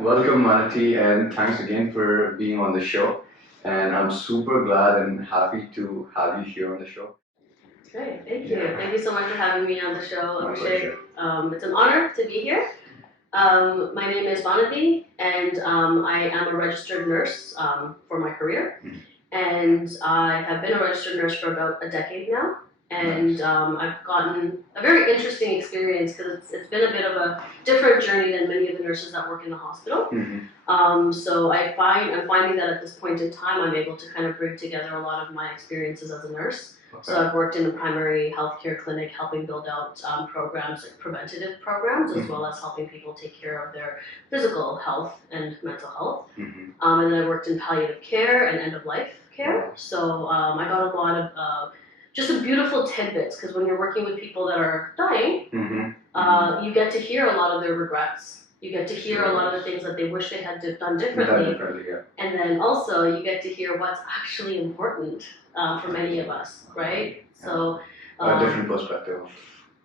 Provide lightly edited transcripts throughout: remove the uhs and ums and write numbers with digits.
Welcome, Manati, and thanks again for being on the show. And I'm super glad and happy to have you here on the show. Great, thank you. Yeah. Thank you so much for having me on the show. My pleasure. It's an honor to be here. My name is Vana, and I am a registered nurse for my career. And I have been a registered nurse for about a decade now. And I've gotten a very interesting experience because it's been a bit of a different journey than many of the nurses that work in the hospital. So I'm finding that at this point in time, I'm able to kind of bring together a lot of my experiences as a nurse. Okay. So I've worked in a primary healthcare clinic, helping build out programs, like preventative programs, as well as helping people take care of their physical health and mental health. And then I worked in palliative care and end-of-life care. So I got a lot of just some beautiful tidbits, because when you're working with people that are dying, you get to hear a lot of their regrets. You get to hear a lot of the things that they wish they had done differently. And then also you get to hear what's actually important for many of us, right? So a different perspective,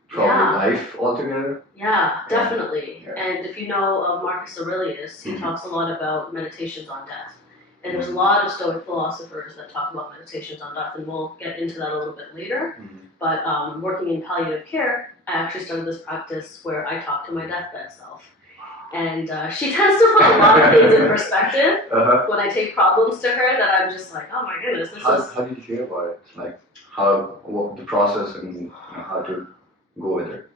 probably life altogether. Yeah, definitely. Yeah. And if you know Marcus Aurelius, he talks a lot about meditations on death. And there's a lot of Stoic philosophers that talk about meditations on death, and we'll get into that a little bit later. But working in palliative care, I actually started this practice where I talk to my deathbed self. And she tends to put a lot of things in perspective when I take problems to her that I'm just like, oh my goodness, How did you hear about it? Like, what the process and how to go with it?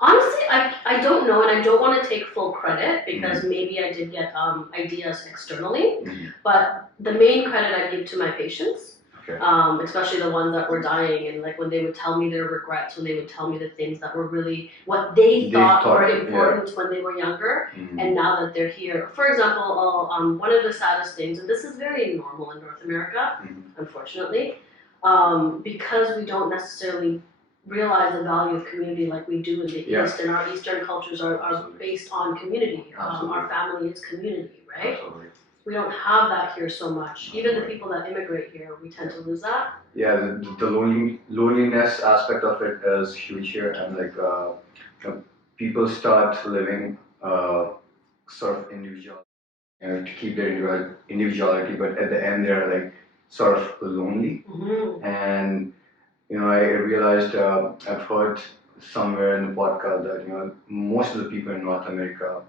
Honestly, I don't know, and I don't want to take full credit because maybe I did get ideas externally, but the main credit I give to my patients. Okay. Especially the ones that were dying, and like when they would tell me their regrets, when they would tell me the things that were really what they thought were important when they were younger, and now that they're here. For example, one of the saddest things, and this is very normal in North America, unfortunately, because we don't necessarily realize the value of community like we do in the East, and our Eastern cultures are based on community. Our family is community, right? Absolutely. We don't have that here so much. Even the people that immigrate here, we tend to lose that. Yeah, the loneliness aspect of it is huge here, and like people start living sort of individual, to keep their individuality, but at the end they're like sort of lonely. And I realized I've heard somewhere in the podcast that most of the people in North America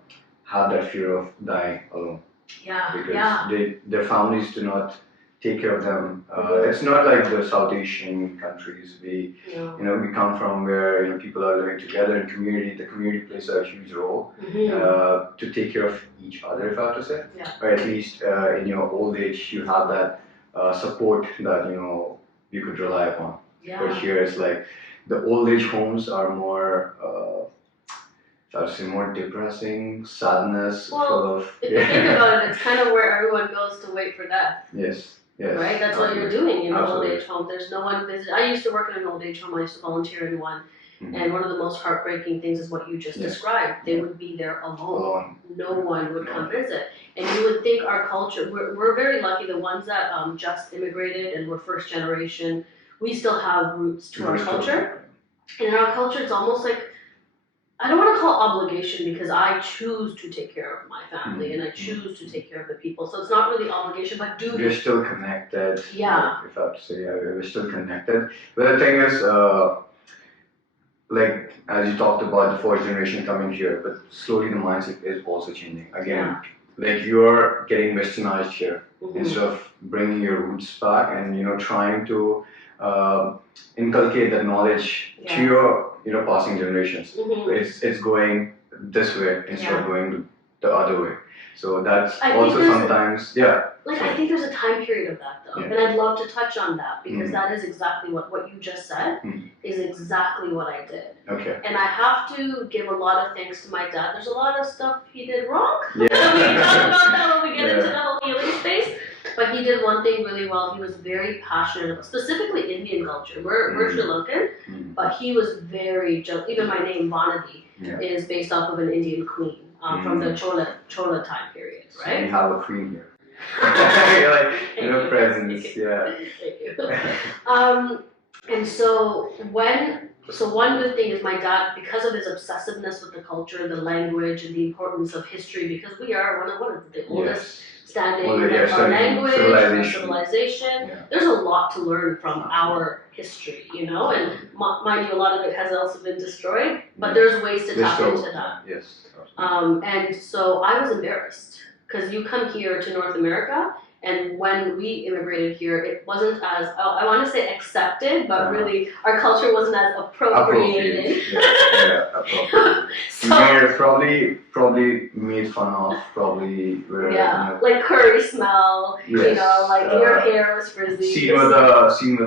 have that fear of dying alone. Because their families do not take care of them. It's not like the South Asian countries. We come from where people are living together in community. The community plays a huge role to take care of each other, if I have to say. Or at least in your old age, you have that support that you could rely upon. But here it's like the old age homes are more. I would say more depressing, sadness, full of. If you think about it, it's kind of where everyone goes to wait for death. Yes. Right? That's what you're doing in an old age home. There's no one. I used to work in an old age home. I used to volunteer in one. And one of the most heartbreaking things is what you just described. They would be there alone. No one would come visit. And you would think our culture, we're very lucky, the ones that just immigrated and were first generation, we still have roots to our culture. And in our culture, it's almost like, I don't want to call it obligation because I choose to take care of my family and I choose to take care of the people. So it's not really obligation, but duty. We're still connected. Yeah. If I have to say, we're still connected. But the thing is, like as you talked about the fourth generation coming here, but slowly the mindset is also changing. Again, like you're getting westernized here instead of bringing your roots back and trying to inculcate that knowledge to your passing generations. It's going this way instead of going the other way. So that's also sometimes I think there's a time period of that though, and I'd love to touch on that because that is exactly what you just said is exactly what I did. Okay. And I have to give a lot of thanks to my dad. There's a lot of stuff he did wrong. We can talk about that when we get into the whole healing space. But he did one thing really well. He was very passionate about, specifically Indian culture. We're Sri Lankan, but he was very, even my name, Vanadi, is based off of an Indian queen from the Chola time period, right? So we have a queen here. Presence, Thank you. And so when So one good thing is my dad, because of his obsessiveness with the culture, the language, and the importance of history, because we are one of the oldest standing like our language, our civilization. Yeah. There's a lot to learn from our history, you know, and mind you, a lot of it has also been destroyed, but there's ways to tap into that. Yes. And so I was embarrassed because you come here to North America, and when we immigrated here, it wasn't as, I want to say accepted, but really our culture wasn't as appropriated. Appropriate. So probably made fun of, probably were, like curry smell, you know, like your hair was frizzy. Seen with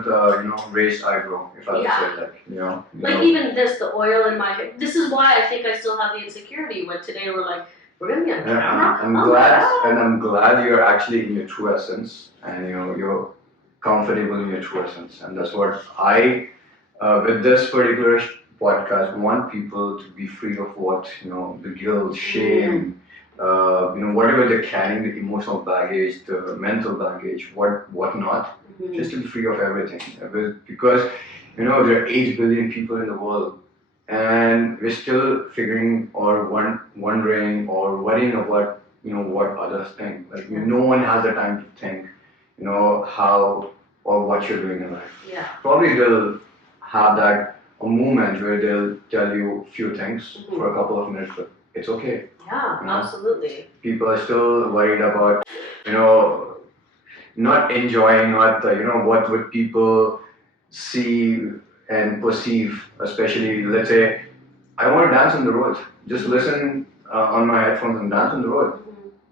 the raised eyebrow, if I would say that, Like even this, the oil in my hair. This is why I think I still have the insecurity when today we're like, we're gonna be on camera. I'm glad you're actually in your true essence, and you're comfortable in your true essence, and that's what I, with this particular podcast, want people to be free of what the guilt, shame, whatever they're carrying, the emotional baggage, the mental baggage, whatnot, just to be free of everything, because there are 8 billion people in the world. And we're still figuring or wondering or worrying about what others think. Like no one has the time to think, how or what you're doing in life. Yeah. Probably they'll have that a moment where they'll tell you a few things for a couple of minutes, but it's okay. Yeah, absolutely. People are still worried about not enjoying, not what would people see and perceive, especially, let's say, I want to dance on the road. Just listen on my headphones and dance on the road.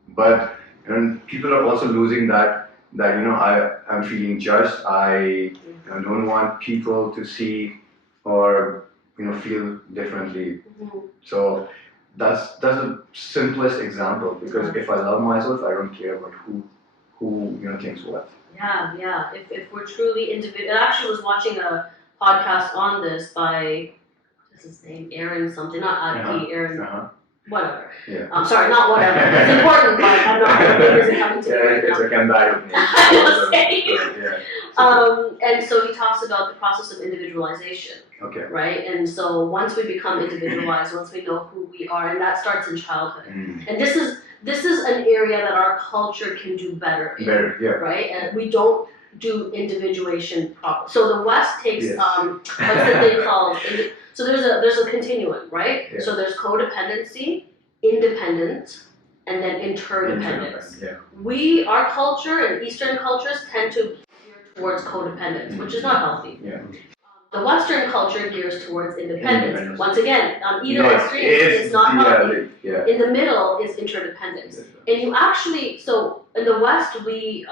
But people are also losing that I'm feeling judged. I don't want people to see or feel differently. So that's the simplest example, because if I love myself, I don't care about who thinks what. Yeah. If we're truly individual, I actually was watching a podcast on this by, what's his name, Aaron something, not Adki, Aaron, whatever. Yeah. I'm sorry, not whatever. It's important, but I'm not. It isn't coming to me right now. It's a combative name. I was saying. And so he talks about the process of individualization. Okay. Right, and so once we become individualized, once we know who we are, and that starts in childhood, and this is an area that our culture can do better in, right? And we don't do individuation properly. So the West takes what's the thing called? So there's a continuum, right? Yeah. So there's codependency, independent, and then interdependence. Our culture and Eastern cultures tend to gear towards codependence, which is not healthy. Yeah. The Western culture gears towards independence. Once again, on either extreme, it's not healthy. In the middle is interdependence. And you actually, so in the West, we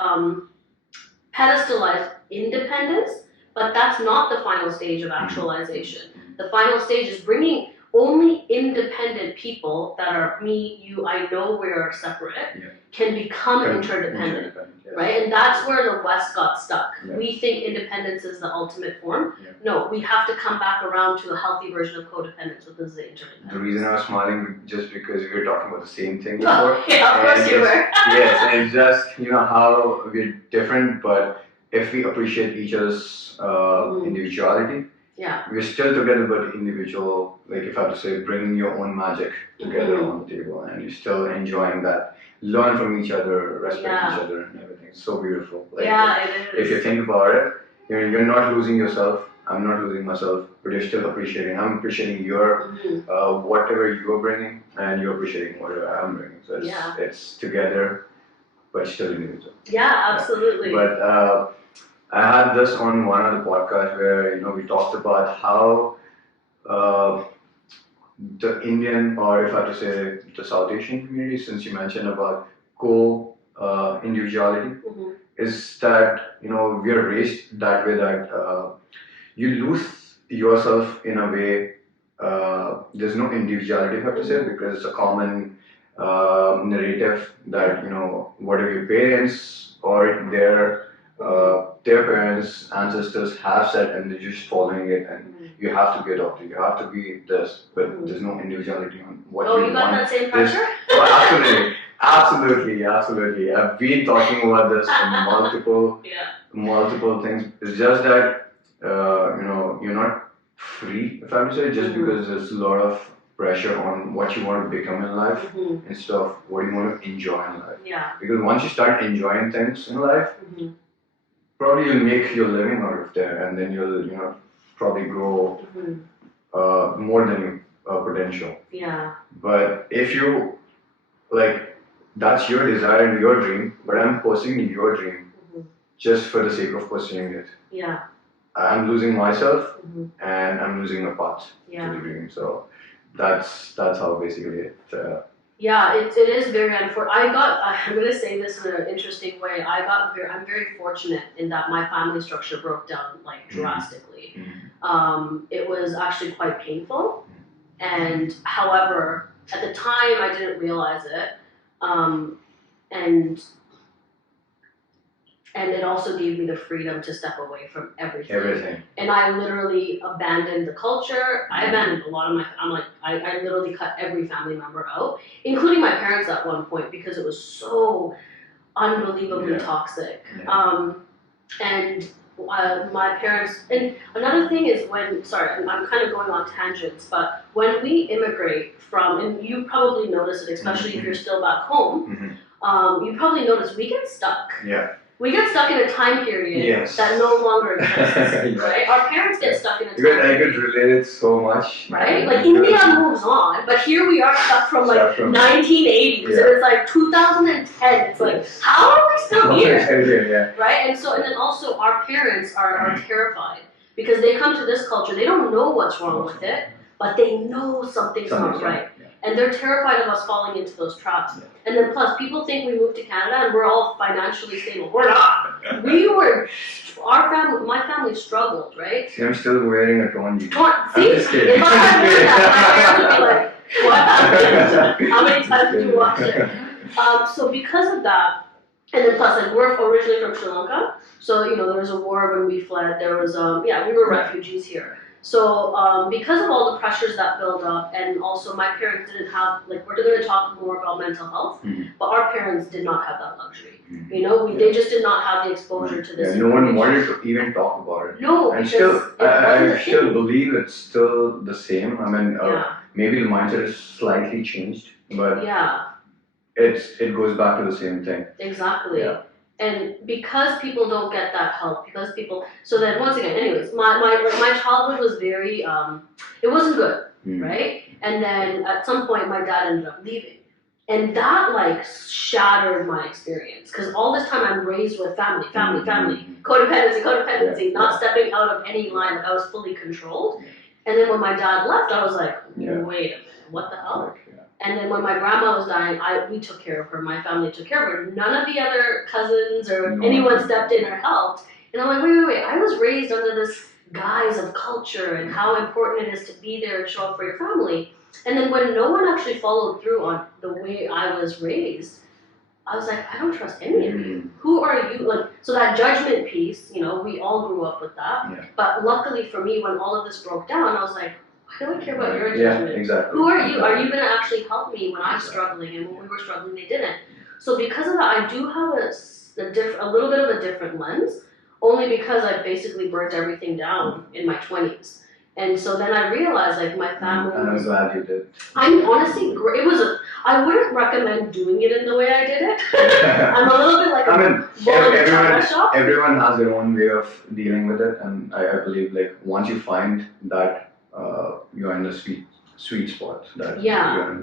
pedestalize independence, but that's not the final stage of actualization. The final stage is bringing only independent people that are me, you, I know we're separate, can become interdependent, right? And that's where the West got stuck. We think independence is the ultimate form. No, we have to come back around to a healthy version of codependence, which is the interdependence. The reason I was smiling just because we were talking about the same thing before. Yeah, of course you were. Yes, and just how we're different, but if we appreciate each other's individuality, we're still together, but individual. Like if I have to say, bringing your own magic together on the table, and you're still enjoying that. Learn from each other, respect each other, and everything. It's so beautiful. Like, it is. If you think about it, you're not losing yourself. I'm not losing myself, but you're still appreciating. I'm appreciating your whatever you're bringing, and you're appreciating whatever I'm bringing. So it's together, but still individual. Yeah, absolutely. But I had this on one of the podcasts where we talked about how the Indian, or if I have to say the South Asian community, since you mentioned about individuality, is that we are raised that way that you lose yourself in a way. There's no individuality, if I have to say, because it's a common narrative that whatever your parents or their parents, ancestors have said, and they're just following it, and you have to be adopted, you have to be this, but there's no individuality on what you want. Oh, you got that same pressure? Absolutely. I've been talking about this in multiple things. It's just that you're not free, if I would say, just because there's a lot of pressure on what you want to become in life instead of what you want to enjoy in life. Yeah. Because once you start enjoying things in life, probably you'll make your living out of there, and then you'll probably grow more than your potential. Yeah. But if you like, that's your desire and your dream, but I'm pursuing your dream just for the sake of pursuing it. Yeah. I'm losing myself and I'm losing my path to the dream. So that's how basically it. Yeah, it is very unfortunate. I'm going to say this in an interesting way. I'm very fortunate in that my family structure broke down like drastically. It was actually quite painful, and however, at the time I didn't realize it, and it also gave me the freedom to step away from everything. And I literally abandoned the culture. I abandoned a lot of I literally cut every family member out, including my parents at one point, because it was so unbelievably toxic. And my parents, and another thing is I'm kind of going on tangents, but when we immigrate from, and you probably notice it, especially if you're still back home, you probably notice we get stuck. Yeah. We get stuck in a time period that no longer exists, right? Our parents get stuck in a time period. I could relate it so much. Right? Like India moves on, but here we are stuck from 1980s, and it's like 2010. It's like, how are we still here? Right? And then also our parents are terrified because they come to this culture, they don't know what's wrong with it, but they know something's not right. And they're terrified of us falling into those traps. And then plus, people think we moved to Canada and we're all financially stable. We're not. My family struggled, right? See, I'm still wearing a torn jeans. See? If I had worn that, my parents would be like, what happened? How many times did you watch it? So because of that, and then plus, like, we're originally from Sri Lanka. So, there was a war when we fled. There was, we were refugees here. So because of all the pressures that build up, and also my parents didn't have, like, we're going to talk more about mental health, but our parents did not have that luxury. They just did not have the exposure to this. No one wanted to even talk about it. No, and because I still believe it's still the same. I mean, maybe the mindset is slightly changed, but it goes back to the same thing. Exactly. Yeah. And because people don't get that help, so then once again, anyways, my childhood was very, it wasn't good, right? And then at some point my dad ended up leaving. And that shattered my experience, because all this time I'm raised with family, codependency, not stepping out of any line. I was fully controlled. And then when my dad left, I was like, wait a minute, what the hell? And then when my grandma was dying, we took care of her. My family took care of her. None of the other cousins or anyone stepped in or helped. And I'm like, wait. I was raised under this guise of culture and how important it is to be there and show up for your family. And then when no one actually followed through on the way I was raised, I was like, I don't trust any of you. Who are you? So that judgment piece, we all grew up with that. Yeah. But luckily for me, when all of this broke down, I was like, why do I care about your judgment? Yeah, exactly. Who are you? Are you going to actually help me when I'm struggling? And when we were struggling, they didn't. So because of that, I do have a little bit of a different lens, only because I basically burnt everything down in my 20s. And so then I realized, my family. I'm glad you did. I'm honestly, I wouldn't recommend doing it in the way I did it. I'm a little bit like everyone has their own way of dealing with it, and I believe once you find that you're in the sweet spot, that you're in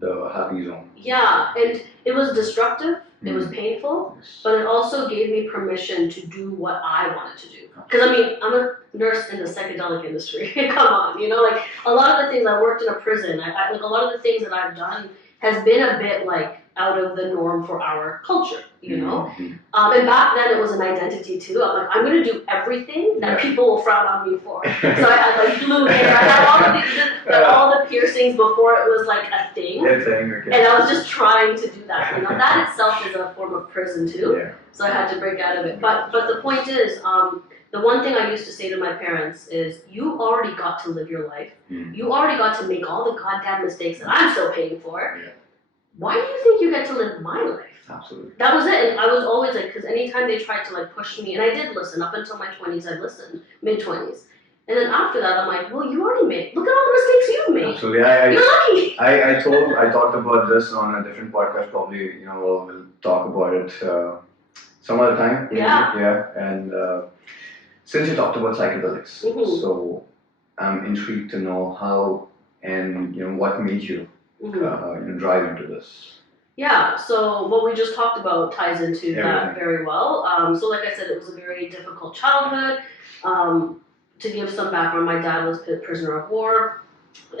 the happy zone. Yeah, and it was destructive. It was painful, but it also gave me permission to do what I wanted to do. Because I'm a nurse in the psychedelic industry. Come on, a lot of the things I worked in a prison. A lot of the things that I've done has been a bit out of the norm for our culture, And back then it was an identity too. I'm I'm going to do everything that people will frown on me for. So I had blue hair. I had all the piercings before it was a thing. And I was just trying to do that. That itself is a form of prison too. Yeah. So I had to break out of it. But the point is, the one thing I used to say to my parents is, you already got to live your life. You already got to make all the goddamn mistakes that I'm still paying for. Yeah. Why do you think you get to live my life? Absolutely. That was it. And I was always because anytime they tried to push me, and I did listen up until my 20s, I listened, mid-20s. And then after that, I'm like, well, you already made. Look at all the mistakes you've made. Absolutely. You're lucky. I talked about this on a different podcast. Probably, we'll talk about it some other time. Maybe. Yeah. Yeah. And since you talked about psychedelics, Mhm. so I'm intrigued to know how and what made you drive into this. Yeah, so what we just talked about ties into that Everything. very well. So like I said, it was a very difficult childhood. To give some background, my dad was a prisoner of war,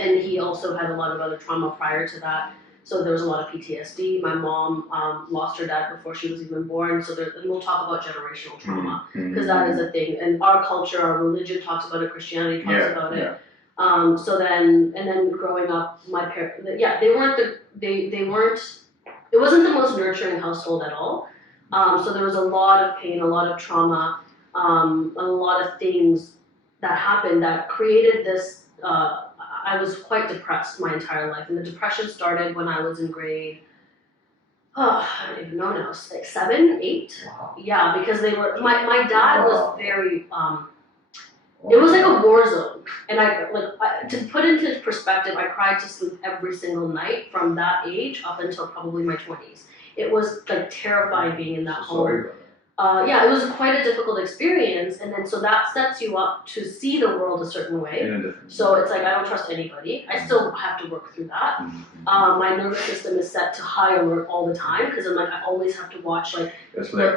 and he also had a lot of other trauma prior to that. So there was a lot of PTSD. My mom lost her dad before she was even born. So and we'll talk about generational trauma because that is a thing. And our culture, our religion talks about it. Christianity talks about it. Yeah. So then, and then growing up, my parents, they weren't. It wasn't the most nurturing household at all. So there was a lot of pain, a lot of trauma, a lot of things that happened that created this. I was quite depressed my entire life, and the depression started when I was in grade. I don't even know now, like 7, 8. Wow. Yeah, because they were. My dad was Wow. very. It was like a war zone, and to put into perspective, I cried to sleep every single night from that age up until probably my 20s. It was like terrifying being in that home. Sorry about that. Yeah, it was quite a difficult experience, and then so that sets you up to see the world a certain way. In a different. So it's like I don't trust anybody. I still have to work through that. My nervous system is set to high alert all the time because I'm like I always have to watch like It's like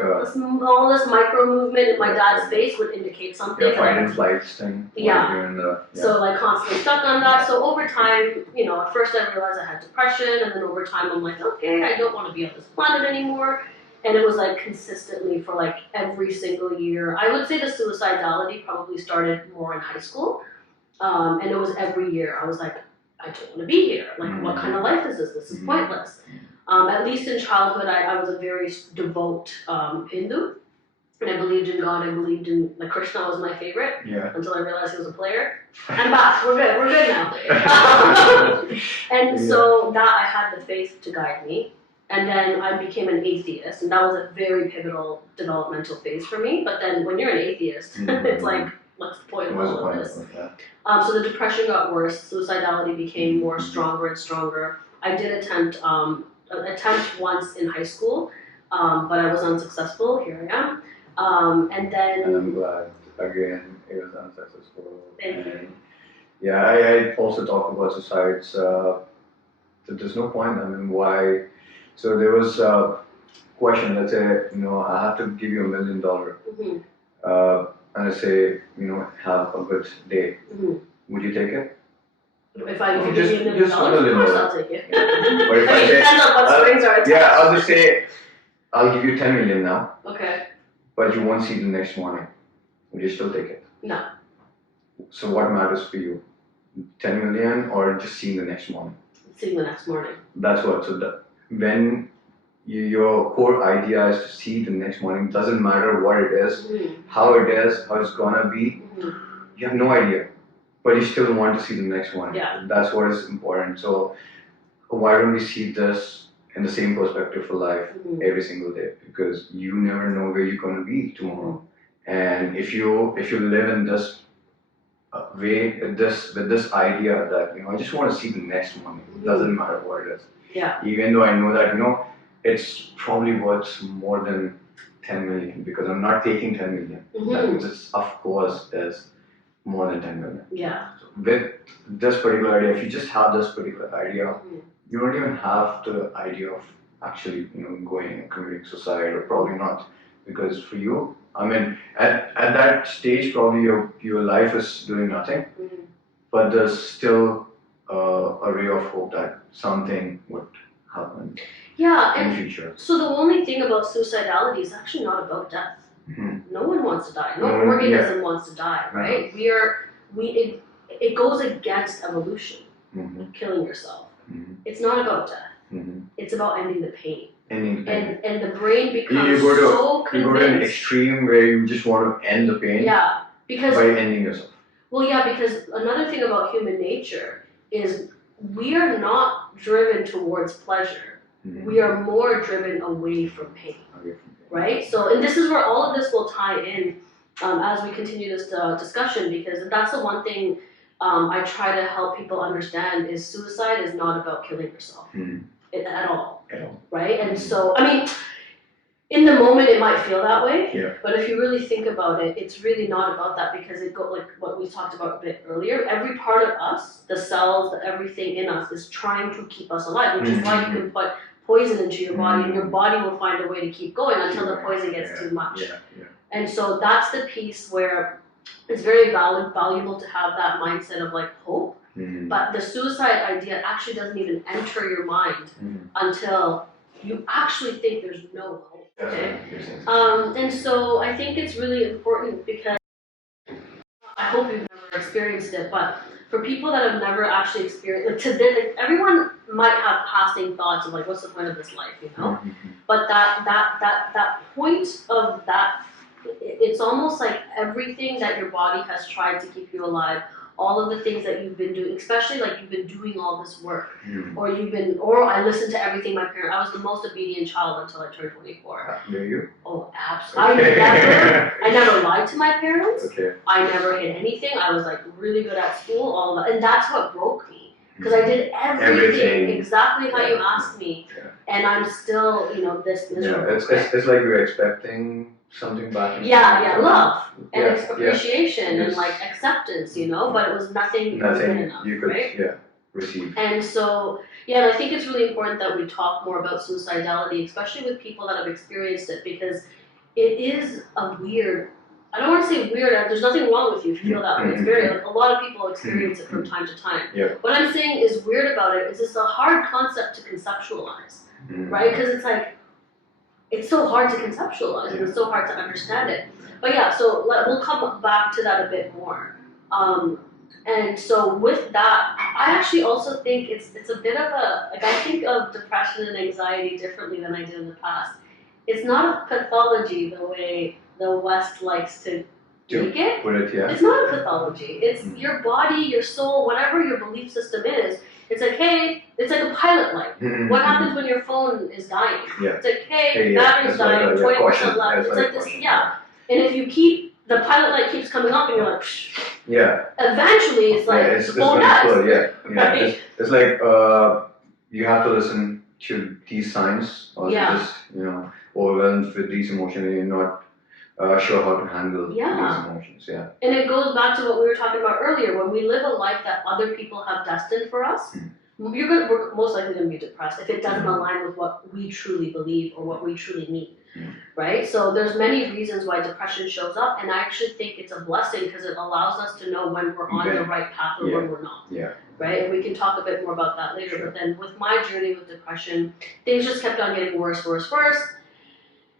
all this micro movement in my dad's face would indicate something. fight and flight thing. Yeah. You're in the, So like constantly stuck on that. So over time, at first I realized I had depression, and then over time I'm like, okay, I don't want to be on this planet anymore. And it was like consistently for like every single year. I would say the suicidality probably started more in high school. And it was every year. I was like, I don't want to be here. Like, what kind of life is this? This is pointless. At least in childhood, I was a very devout Hindu. And I believed in God. I believed in, like, Krishna was my favorite. Yeah. Until I realized he was a player. I'm back. We're good. We're good now. And so that I had the faith to guide me. And then I became an atheist, and that was a very pivotal developmental phase for me. But then when you're an atheist, it's like, what's the point of all of this? So the depression got worse. Suicidality became more stronger and stronger. I did attempt once in high school, but I was unsuccessful. Here I am. And then... And I'm glad, again, it was unsuccessful. Thank you. Yeah, I also talked about suicides. That there's no point. I mean, why... So there was a question that said, I have to give you $1 million. Mm-hmm. And I say, have a good day. Mm-hmm. Would you take it? If you give me $1 million, just $1 million. of course I'll take it. But if I say, depends on what strings are attached. yeah, I'll just say, I'll give you 10 million now. Okay. But you won't see the next morning. Would you still take it? No. So what matters for you? 10 million or just seeing the next morning? Seeing the next morning. That's what. So when your core idea is to see the next morning, doesn't matter what it is, how it is, how it's gonna be, you have no idea. But you still want to see the next morning. Yeah. That's what is important. So why don't we see this in the same perspective for life every single day? Because you never know where you're gonna be tomorrow. And if you live in this way, with this idea that I just want to see the next morning, doesn't matter what it is. Yeah. Even though I know that it's probably worth more than 10 million because I'm not taking 10 million. That means it's, of course, there's more than 10 million. Yeah. So with this particular idea, if you just have this particular idea, you don't even have the idea of actually going and committing suicide, or probably not, because for you, I mean, at that stage, probably your life is doing nothing, but there's still a ray of hope that something would happen in the future. So the only thing about suicidality is actually not about death. No one wants to die. No one, organism wants to die, right? It goes against evolution, killing yourself. It's not about death. It's about ending the pain. And the brain becomes so convinced. You go to an extreme where you just want to end the pain. Yeah, because by ending yourself. Well, yeah, because another thing about human nature is we are not driven towards pleasure. We are more driven away from pain. Right? So, and this is where all of this will tie in as we continue this discussion, because that's the one thing I try to help people understand is suicide is not about killing yourself at all, right? And so, I mean, in the moment it might feel that way, but if you really think about it, it's really not about that, because it go like what we talked about a bit earlier. Every part of us, the cells, everything in us is trying to keep us alive, which is why you can put poison into your body, and your body will find a way to keep going until the poison gets too much. And so that's the piece where it's very valuable to have that mindset of like hope. But the suicide idea actually doesn't even enter your mind until you actually think there's no hope. Okay. And so I think it's really important, because I hope you've never experienced it, but for people that have never actually experienced, like today, like everyone might have passing thoughts of like, what's the point of this life, you know? But that point of that, it's almost like everything that your body has tried to keep you alive, all of the things that you've been doing, especially like you've been doing all this work, or I listened to everything my parents. I was the most obedient child until I turned 24. Were you? Oh, absolutely. I never lied to my parents. I never hid anything. I was like really good at school, all of that, and that's what broke me, because I did everything exactly how you asked me, and I'm still, this miserable. It's like you're expecting something back. Love and appreciation and like acceptance, but it was nothing good enough, you could, right? receive. And so, I think it's really important that we talk more about suicidality, especially with people that have experienced it, because it is a weird, I don't want to say weird, there's nothing wrong with you if you feel that way. It's very, like, a lot of people experience it from time to time. What I'm saying is weird about it is it's a hard concept to conceptualize, right? Because it's like, it's so hard to conceptualize and it's so hard to understand it. But so we'll come back to that a bit more. And so with that, I actually also think it's a bit of a, like, I think of depression and anxiety differently than I did in the past. It's not a pathology the way the West likes to make it. It's not a pathology. It's your body, your soul, whatever your belief system is. It's like, hey, it's like a pilot light. What happens when your phone is dying? It's like, hey, battery's dying, 20% left. It's like this, And if you keep, the pilot light keeps coming up and you're like, psh. Eventually it's like, the phone dies. Right? It's like, you have to listen to these signs, or just, overwhelmed with these emotions, and you're not sure how to handle these emotions. And it goes back to what we were talking about earlier. When we live a life that other people have destined for us, we're most likely going to be depressed if it doesn't align with what we truly believe or what we truly need, right? So there's many reasons why depression shows up, and I actually think it's a blessing because it allows us to know when we're on the right path or when we're not. Right? And we can talk a bit more about that later. But then with my journey with depression, things just kept on getting worse.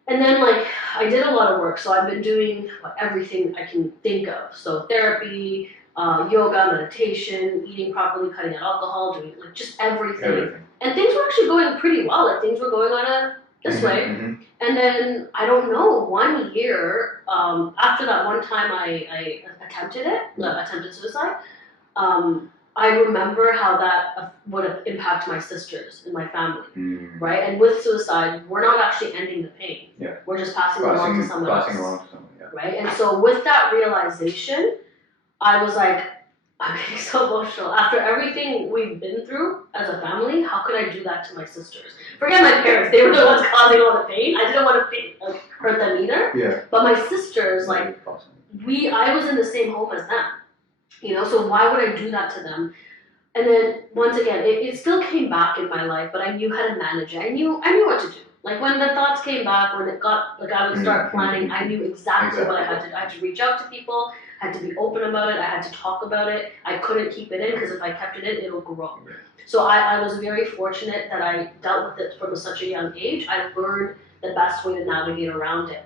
And then, like, I did a lot of work, so I've been doing everything I can think of. So therapy, yoga, meditation, eating properly, cutting out alcohol, doing, like, just everything. And things were actually going pretty well. Like, things were going on this way. And then, I don't know, 1 year, after that one time I attempted suicide, I remember how that would have impacted my sisters and my family, right? And with suicide, we're not actually ending the pain. We're just passing it along to someone else. Right? And so with that realization, I was like, I'm getting so emotional. After everything we've been through as a family, how could I do that to my sisters? Forget my parents. They were the ones causing all the pain. I didn't want to hurt them either. But my sisters, like, I was in the same home as them. So why would I do that to them? And then once again, it still came back in my life, but I knew how to manage it. I knew what to do. Like when the thoughts came back, when it got, like I would start planning, I knew exactly what I had to do. I had to reach out to people, I had to be open about it, I had to talk about it. I couldn't keep it in because if I kept it in, it'll grow. So I was very fortunate that I dealt with it from such a young age. I learned the best way to navigate around it.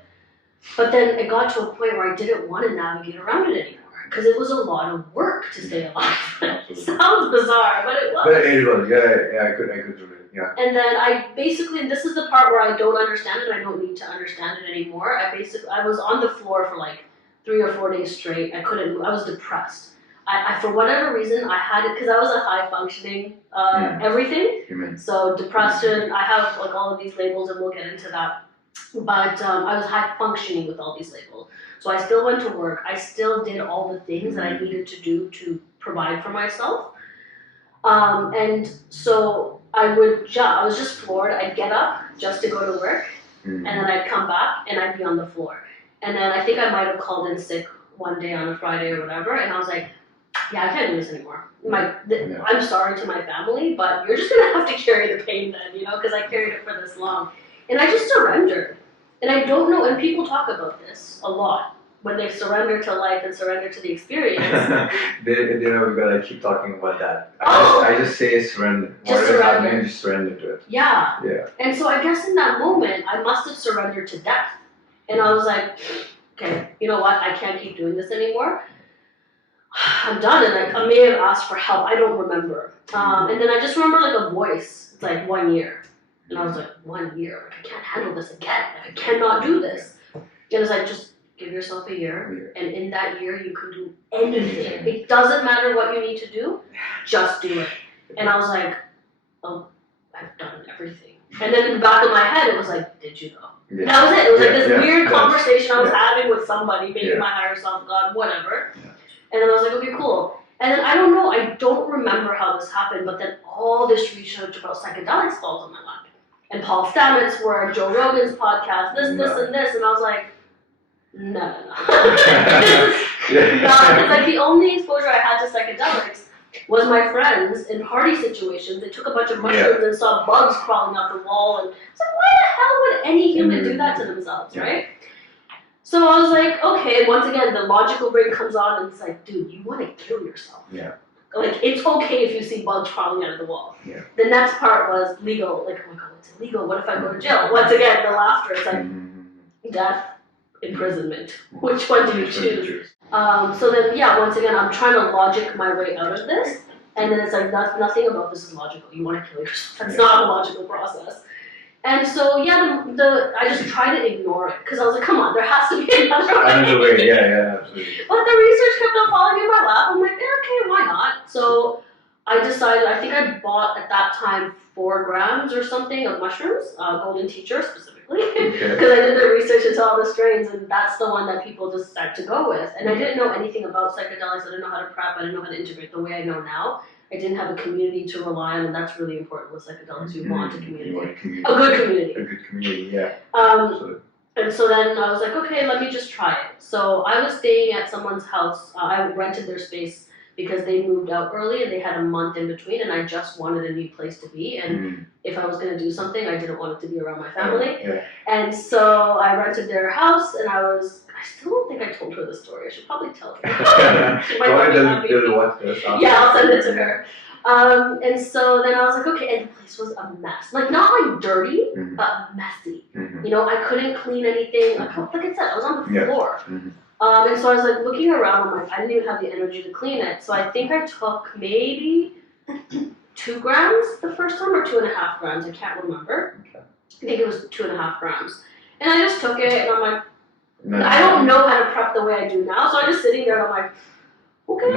But then it got to a point where I didn't want to navigate around it anymore. Because it was a lot of work to stay alive. It sounds bizarre, but it was. But it was, I could do it, And then and this is the part where I don't understand it, I don't need to understand it anymore. I was on the floor for like 3 or 4 days straight. I couldn't move, I was depressed. I for whatever reason, I had it, because I was a high functioning everything. So depression, I have like all of these labels and we'll get into that But I was high functioning with all these labels. So I still went to work. I still did all the things that I needed to do to provide for myself. And so I was just floored. I'd get up just to go to work, and then I'd come back and I'd be on the floor. And then I think I might have called in sick one day on a Friday or whatever, and I was like, yeah, I can't do this anymore. I'm sorry to my family, but you're just gonna have to carry the pain then, because I carried it for this long. And I just surrendered. And I don't know, and people talk about this a lot, when they surrender to life and surrender to the experience. we gotta keep talking about that. Oh! I just say surrender. Just surrender. Just surrender to it. Yeah. And so I guess in that moment, I must have surrendered to death. And I was like, okay, you know what? I can't keep doing this anymore. I'm done. And I may have asked for help. I don't remember. And then I just remember like a voice. It's like 1 year. And I was like, 1 year? Like, I can't handle this again. Like, I cannot do this. And it's like, just give yourself a year. And in that year, you can do anything. It doesn't matter what you need to do. Just do it. And I was like, oh, I've done everything. And then in the back of my head, it was like, did you though? Yeah. That was it. It was like this weird conversation I was having with somebody, maybe my higher self, God, whatever. And then I was like, okay, cool. And then I don't know, I don't remember how this happened, but then all this research about psychedelics falls on my lap. And Paul Stamets were Joe Rogan's podcast, this, and this, and I was like, no. It's like the only exposure I had to psychedelics was my friends in party situations. They took a bunch of mushrooms and saw bugs crawling up the wall, and it's like, why the hell would any human do that to themselves, right? So I was like, okay, once again, the logical brain comes on and it's like, dude, you want to kill yourself. Like, it's okay if you see bugs crawling out of the wall. The next part was legal. Like, oh my God, what's illegal? What if I go to jail? Once again, the laughter. It's like, death, imprisonment. Which one do you choose? So then, once again, I'm trying to logic my way out of this. And then it's like, nothing about this is logical. You want to kill yourself. That's not a logical process. And so, I just tried to ignore it. Because I was like, come on, there has to be another way. Another way, absolutely. But the research kept on falling in my lap. I'm like, okay, why not? So I decided, I think I bought at that time 4 grams or something of mushrooms, Golden Teacher specifically. Because I did the research into all the strains, and that's the one that people just start to go with. And I didn't know anything about psychedelics. I didn't know how to prep. I didn't know how to integrate the way I know now. I didn't have a community to rely on, and that's really important with psychedelics. You want a community. A good community. A good community, And so then I was like, okay, let me just try it. So I was staying at someone's house. I rented their space because they moved out early and they had a month in between, and I just wanted a new place to be. And if I was going to do something, I didn't want it to be around my family. And so I rented their house, and I still don't think I told her the story. I should probably tell her. She might not be happy. I'll send it to her. And so then I was like, okay, and the place was a mess. Like, not like dirty, but messy. I couldn't clean anything. Like I said, I was on the floor. And so I was like looking around, I'm like, I didn't even have the energy to clean it. So I think I took maybe 2 grams the first time, or 2.5 grams, I can't remember. I think it was 2.5 grams. And I just took it, and I'm like, I don't know how to prep the way I do now, so I'm just sitting there and I'm like, okay,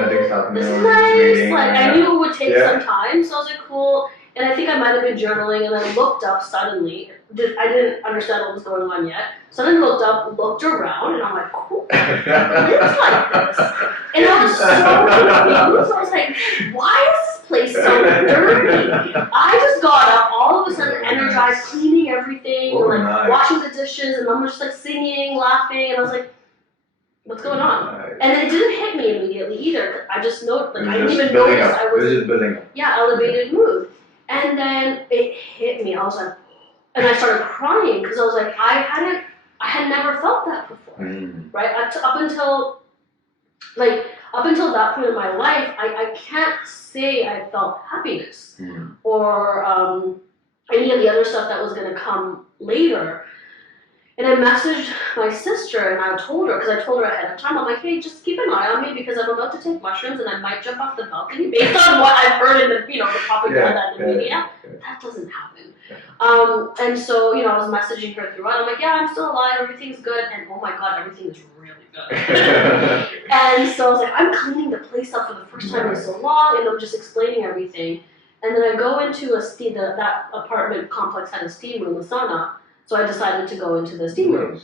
this is nice. Like, I knew it would take some time, so I was like, cool. And I think I might have been journaling, and I looked up suddenly. I didn't understand what was going on yet. So then looked up, looked around, and I'm like, cool, it looks like this. And I was so confused. I was like, why is this place so dirty? I just got up, all of a sudden energized, cleaning everything, washing the dishes, and I'm just like singing, laughing, and I was like, what's going on? And it didn't hit me immediately either. I just noticed, I didn't even notice I was just building up. Elevated mood. And then it hit me. I was like, and I started crying because I was like, I had never felt that before, right? Up until that point in my life, I can't say I felt happiness or any of the other stuff that was going to come later. And I messaged my sister, and I told her, because I told her ahead of time, I'm like, hey, just keep an eye on me because I'm about to take mushrooms and I might jump off the balcony based on what I've heard in the, the propaganda and the media. That doesn't happen. And so, I was messaging her throughout. I'm like, yeah, I'm still alive, everything's good, and oh my God, everything is really good. And so I was like, I'm cleaning the place up for the first time in so long, and I'm just explaining everything. And then I go into that apartment complex had a steam room, a sauna. So I decided to go into the steam room.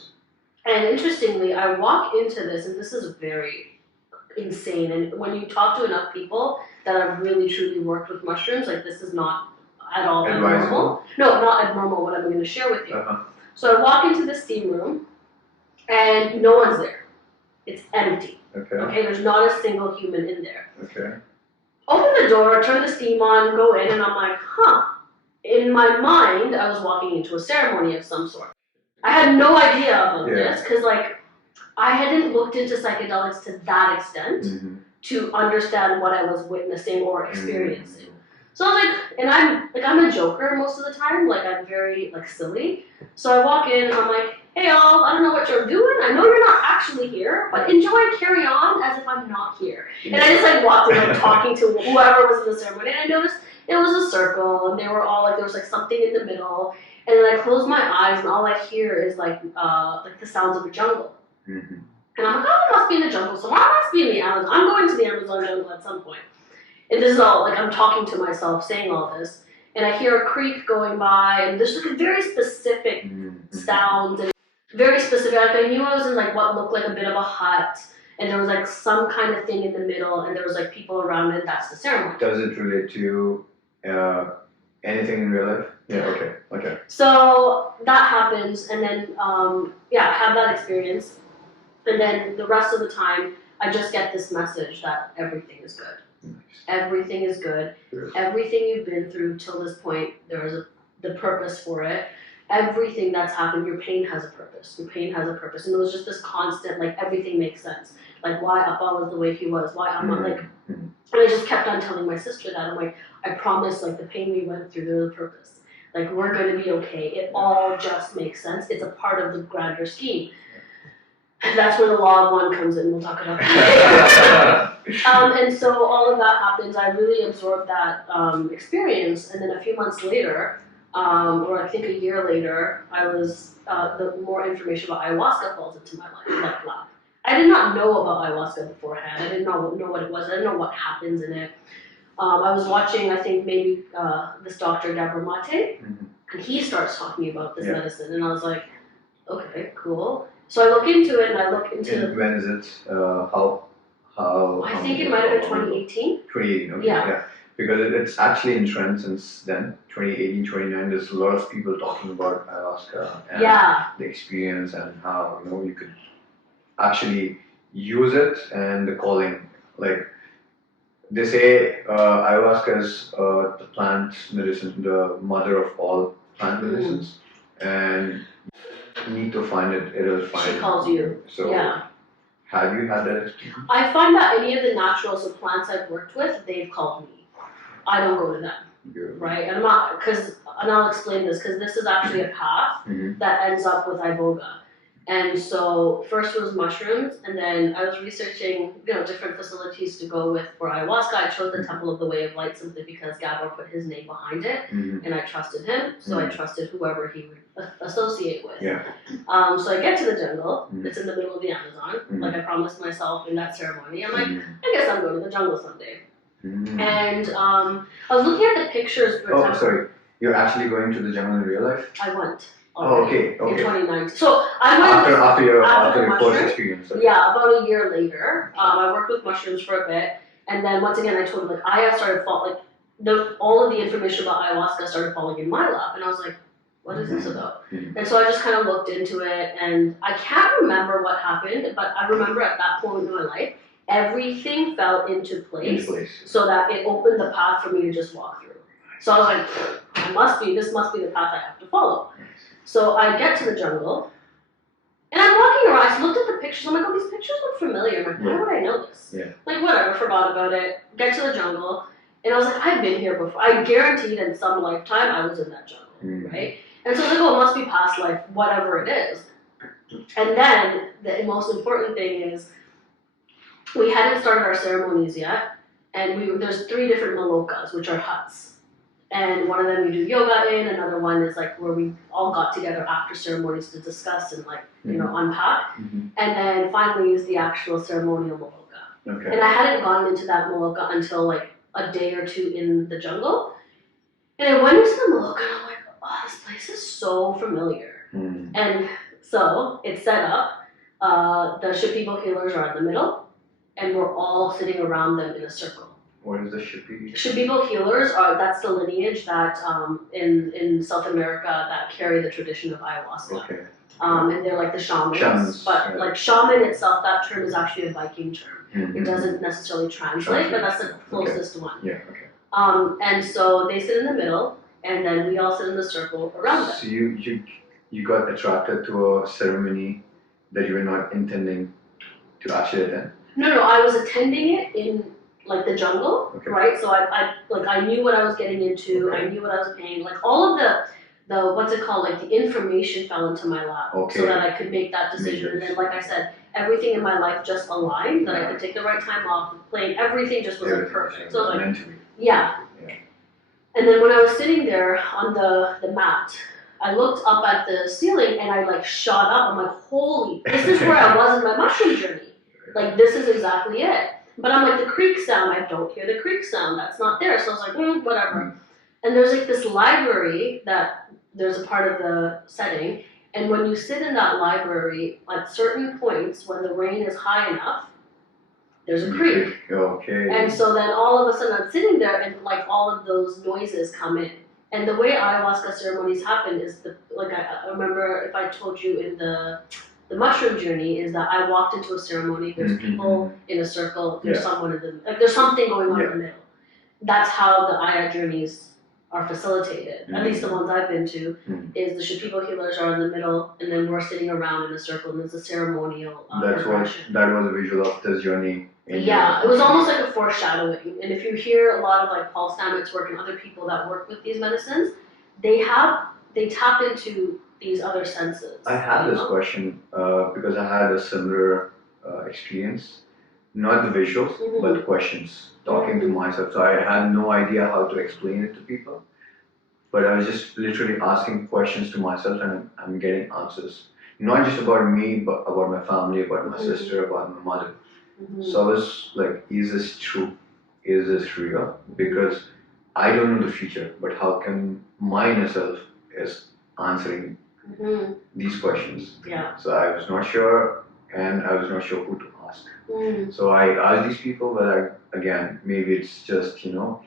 And interestingly, I walk into this, and this is very insane. And when you talk to enough people that have really truly worked with mushrooms, like this is not at all abnormal. No, not abnormal, what I'm going to share with you. So I walk into the steam room, and no one's there. It's empty. Okay, there's not a single human in there. Open the door, turn the steam on, go in, and I'm like, In my mind, I was walking into a ceremony of some sort. I had no idea about this, because like, I hadn't looked into psychedelics to that extent to understand what I was witnessing or experiencing. So I was like, and I'm a joker most of the time, like I'm very like silly. So I walk in and I'm like, hey y'all, I don't know what you're doing. I know you're not actually here, but enjoy, carry on as if I'm not here. And I just like walked in like talking to whoever was in the ceremony, and I noticed it was a circle, and they were all like, there was like something in the middle. And then I close my eyes, and all I hear is like the sounds of a jungle. And I'm like, oh, it must be in the jungle somewhere. I must be in the Amazon. I'm going to the Amazon jungle at some point. And this is all, like, I'm talking to myself, saying all this. And I hear a creek going by, and there's like a very specific sounds, and very specific. Like, I knew I was in like what looked like a bit of a hut, and there was like some kind of thing in the middle, and there was like people around it. That's the ceremony. Does it relate to anything in real life? Yeah, okay. So that happens, and then, I have that experience. And then the rest of the time, I just get this message that everything is good. Everything is good. Everything you've been through till this point, there is the purpose for it. Everything that's happened, your pain has a purpose. Your pain has a purpose. And it was just this constant, like, everything makes sense. Like, why Appa was the way he was. Why I'm not, like... And I just kept on telling my sister that. I'm like, I promise, like, the pain we went through, there's a purpose. Like, we're going to be okay. It all just makes sense. It's a part of the grander scheme. And that's where the law of one comes in. We'll talk about that. And so all of that happens. I really absorbed that experience. And then a few months later, or I think a year later, the more information about ayahuasca falls into my life, like lap. I did not know about ayahuasca beforehand. I didn't know what it was. I didn't know what happens in it. I was watching, I think maybe this doctor, Gabor Mate, and he starts talking about this medicine. And I was like, okay, cool. So I look into it, and I look into... And when is it? How I think it might have been 2018. 2018, okay, yeah. Because it's actually in trend since then, 2018, 2019. There's a lot of people talking about ayahuasca and the experience and how, you could actually use it and the calling. Like, they say ayahuasca is the plant medicine, the mother of all plant medicines. And need to find it, it'll find it. She calls you. So, have you had that experience? I find that any of the naturals of plants I've worked with, they've called me. I don't go to them. Right? And I'm not, and I'll explain this, because this is actually a path that ends up with iboga. And so first was mushrooms, and then I was researching, different facilities to go with for ayahuasca. I chose the Temple of the Way of Light simply because Gabor put his name behind it, and I trusted him, so I trusted whoever he would associate with. So I get to the jungle. It's in the middle of the Amazon, like I promised myself in that ceremony. I'm like, I guess I'm going to the jungle someday. And I was looking at the pictures. Sorry, you're actually going to the jungle in real life? I went. Okay. In 2019. So I went after your first experience. Okay. Yeah, about a year later. I worked with mushrooms for a bit, and then once again I told him I started all of the information about ayahuasca started falling in my lap, and I was like, what is this about? And so I just kind of looked into it, and I can't remember what happened, but I remember at that point in my life, everything fell into place. So that it opened the path for me to just walk through. So I was like, this must be the path I have to follow. So I get to the jungle, and I'm walking around. I looked at the pictures. I'm like, oh, these pictures look familiar. I'm like, why would I know this? Like, whatever, forgot about it. Get to the jungle, and I was like, I've been here before. I guaranteed in some lifetime I was in that jungle, right? And so I was like, oh, it must be past life, whatever it is. And then the most important thing is we hadn't started our ceremonies yet, and there's 3 different malokas, which are huts. And one of them you do yoga in, another one is like where we all got together after ceremonies to discuss and unpack. And then finally is the actual ceremonial maloka. And I hadn't gone into that maloka until like a day or 2 in the jungle. And I went into the maloka, and I'm like, oh, this place is so familiar. And so it's set up. The Shipibo healers are in the middle, and we're all sitting around them in a circle. What is the Shipi? Shipibo healers that's the lineage that in South America that carry the tradition of ayahuasca. Okay. And they're like the shamans. But like shaman itself, that term is actually a Viking term. It doesn't necessarily translate, but that's the closest one. Yeah, okay. And so they sit in the middle, and then we all sit in the circle around them. So you got attracted to a ceremony that you were not intending to actually attend? No, I was attending it in like the jungle, right? So I knew what I was getting into. I knew what I was paying. Like all of the what's it called? Like the information fell into my lap, so that I could make that decision. And then, like I said, everything in my life just aligned. That I could take the right time off. The plane, everything just was like perfect. So like, yeah. And then when I was sitting there on the mat, I looked up at the ceiling and I like shot up. I'm like, holy, this is where I was in my mushroom journey. Like this is exactly it. But I'm like, the creek sound, I don't hear the creek sound. That's not there. So I was like, whatever. And there's like this library that there's a part of the setting. And when you sit in that library, at certain points, when the rain is high enough, there's a creek. Okay. And so then all of a sudden I'm sitting there and like all of those noises come in. And the way ayahuasca ceremonies happen is I remember if I told you in the mushroom journey is that I walked into a ceremony, there's people in a circle, there's someone in the, like there's something going on in the middle. That's how the Aya journeys are facilitated, at least the ones I've been to, is the Shipibo healers are in the middle, and then we're sitting around in a circle, and there's a ceremonial progression. That was a visual of this journey. Yeah, it was almost like a foreshadowing, and if you hear a lot of like Paul Stamets work and other people that work with these medicines, they tap into these other senses. I had this question because I had a similar experience, not the visuals, but the questions, talking to myself. So I had no idea how to explain it to people, but I was just literally asking questions to myself and I'm getting answers. Not just about me, but about my family, about my sister, about my mother. So I was like, is this true? Is this real? Because I don't know the future, but how can my inner self is answering these questions? Yeah. So I was not sure, and I was not sure who to ask. So I asked these people, but again, maybe it's just, so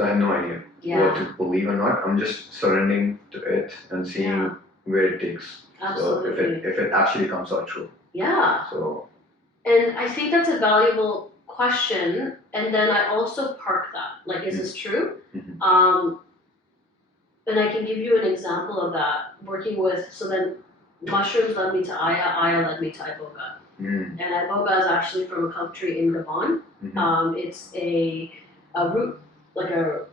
I have no idea what to believe or not. I'm just surrendering to it and seeing where it takes. Absolutely. So if it actually comes out true. Yeah. So. And I think that's a valuable question. And then I also park that. Like, is this true? And I can give you an example of that. Working with, so then mushrooms led me to Aya led me to Iboga. And Iboga is actually from a country in Gabon. It's a root,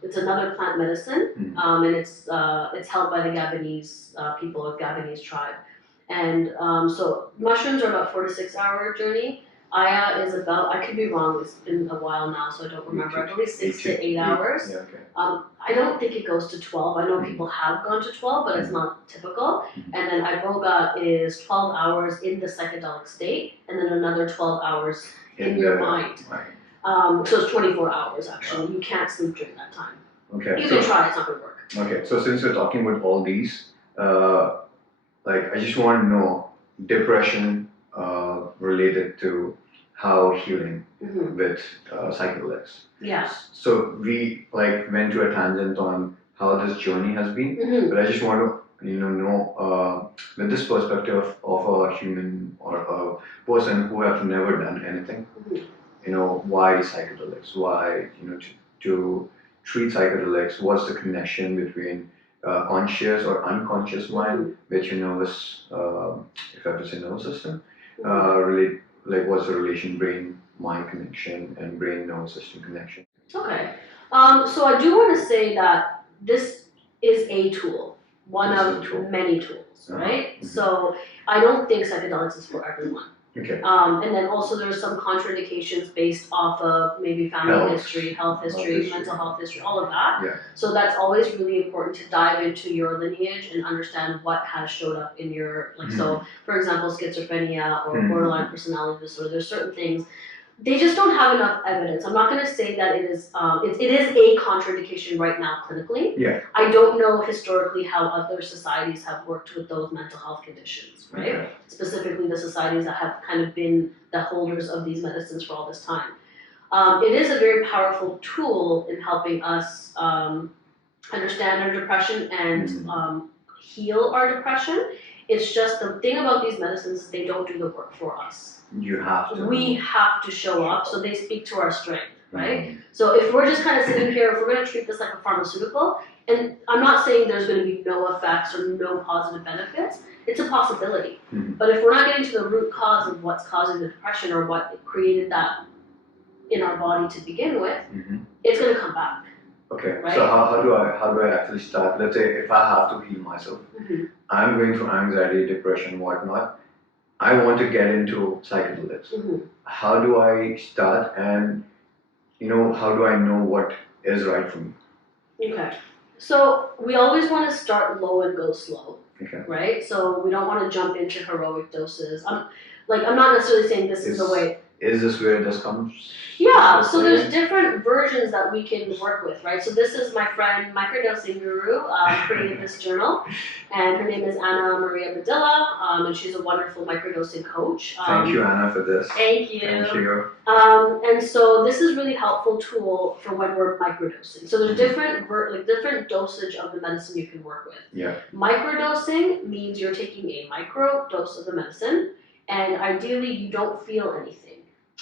it's another plant medicine, and it's held by the Gabonese people of Gabonese tribe. And so mushrooms are about 4 to 6 hour journey. Aya is about, I could be wrong, it's been a while now, so I don't remember, I believe 6 to 8 hours. Yeah, okay. I don't think it goes to 12. I know people have gone to 12, but it's not typical. And then Iboga is 12 hours in the psychedelic state, and then another 12 hours in your mind. So it's 24 hours actually. You can't sleep during that time. Okay. You can try, it's not going to work. Okay, so since we're talking about all these, I just want to know depression related to how healing with psychedelics. Yeah. So we went to a tangent on how this journey has been, but I just want to know with this perspective of a human or a person who have never done anything. Why psychedelics? Why to treat psychedelics? What's the connection between conscious or unconscious mind, which nervous, if I have to say nervous system, what's the relation brain-mind connection and brain-nervous system connection? Okay, so I do want to say that this is a tool, one of many tools, right? So I don't think psychedelics is for everyone. Okay. And then also there's some contraindications based off of maybe family history, health history, mental health history, all of that. Yeah. So that's always really important to dive into your lineage and understand what has showed up in your, so for example, schizophrenia or borderline personality disorder, there's certain things. they just don't have enough evidence. I'm not going to say that it is a contraindication right now clinically. Yeah. I don't know historically how other societies have worked with those mental health conditions, right? Okay. Specifically the societies that have kind of been the holders of these medicines for all this time. It is a very powerful tool in helping us understand our depression and heal our depression. It's just the thing about these medicines is they don't do the work for us. You have to. We have to show up, so they speak to our strength, right? So if we're just kind of sitting here, if we're going to treat this like a pharmaceutical, and I'm not saying there's going to be no effects or no positive benefits, it's a possibility. But if we're not getting to the root cause of what's causing the depression or what created that in our body to begin with, it's going to come back. Okay, right? so how do I actually start? Let's say if I have to heal myself, I'm going through anxiety, depression, whatnot. I want to get into psychedelics. How do I start, and how do I know what is right for me? Okay, so we always want to start low and go slow. Okay. Right? So we don't want to jump into heroic doses. I'm not necessarily saying this is the way. Is this where this comes? Yeah, so there's different versions that we can work with, right? So this is my friend, microdosing guru, created this journal, and her name is Anna Maria Badilla, and she's a wonderful microdosing coach. Thank you, Anna, for this. Thank you. Thank you. And so this is really helpful tool for when we're microdosing. So there's different different dosage of the medicine you can work with. Yeah. Microdosing means you're taking a micro dose of the medicine, and ideally you don't feel anything.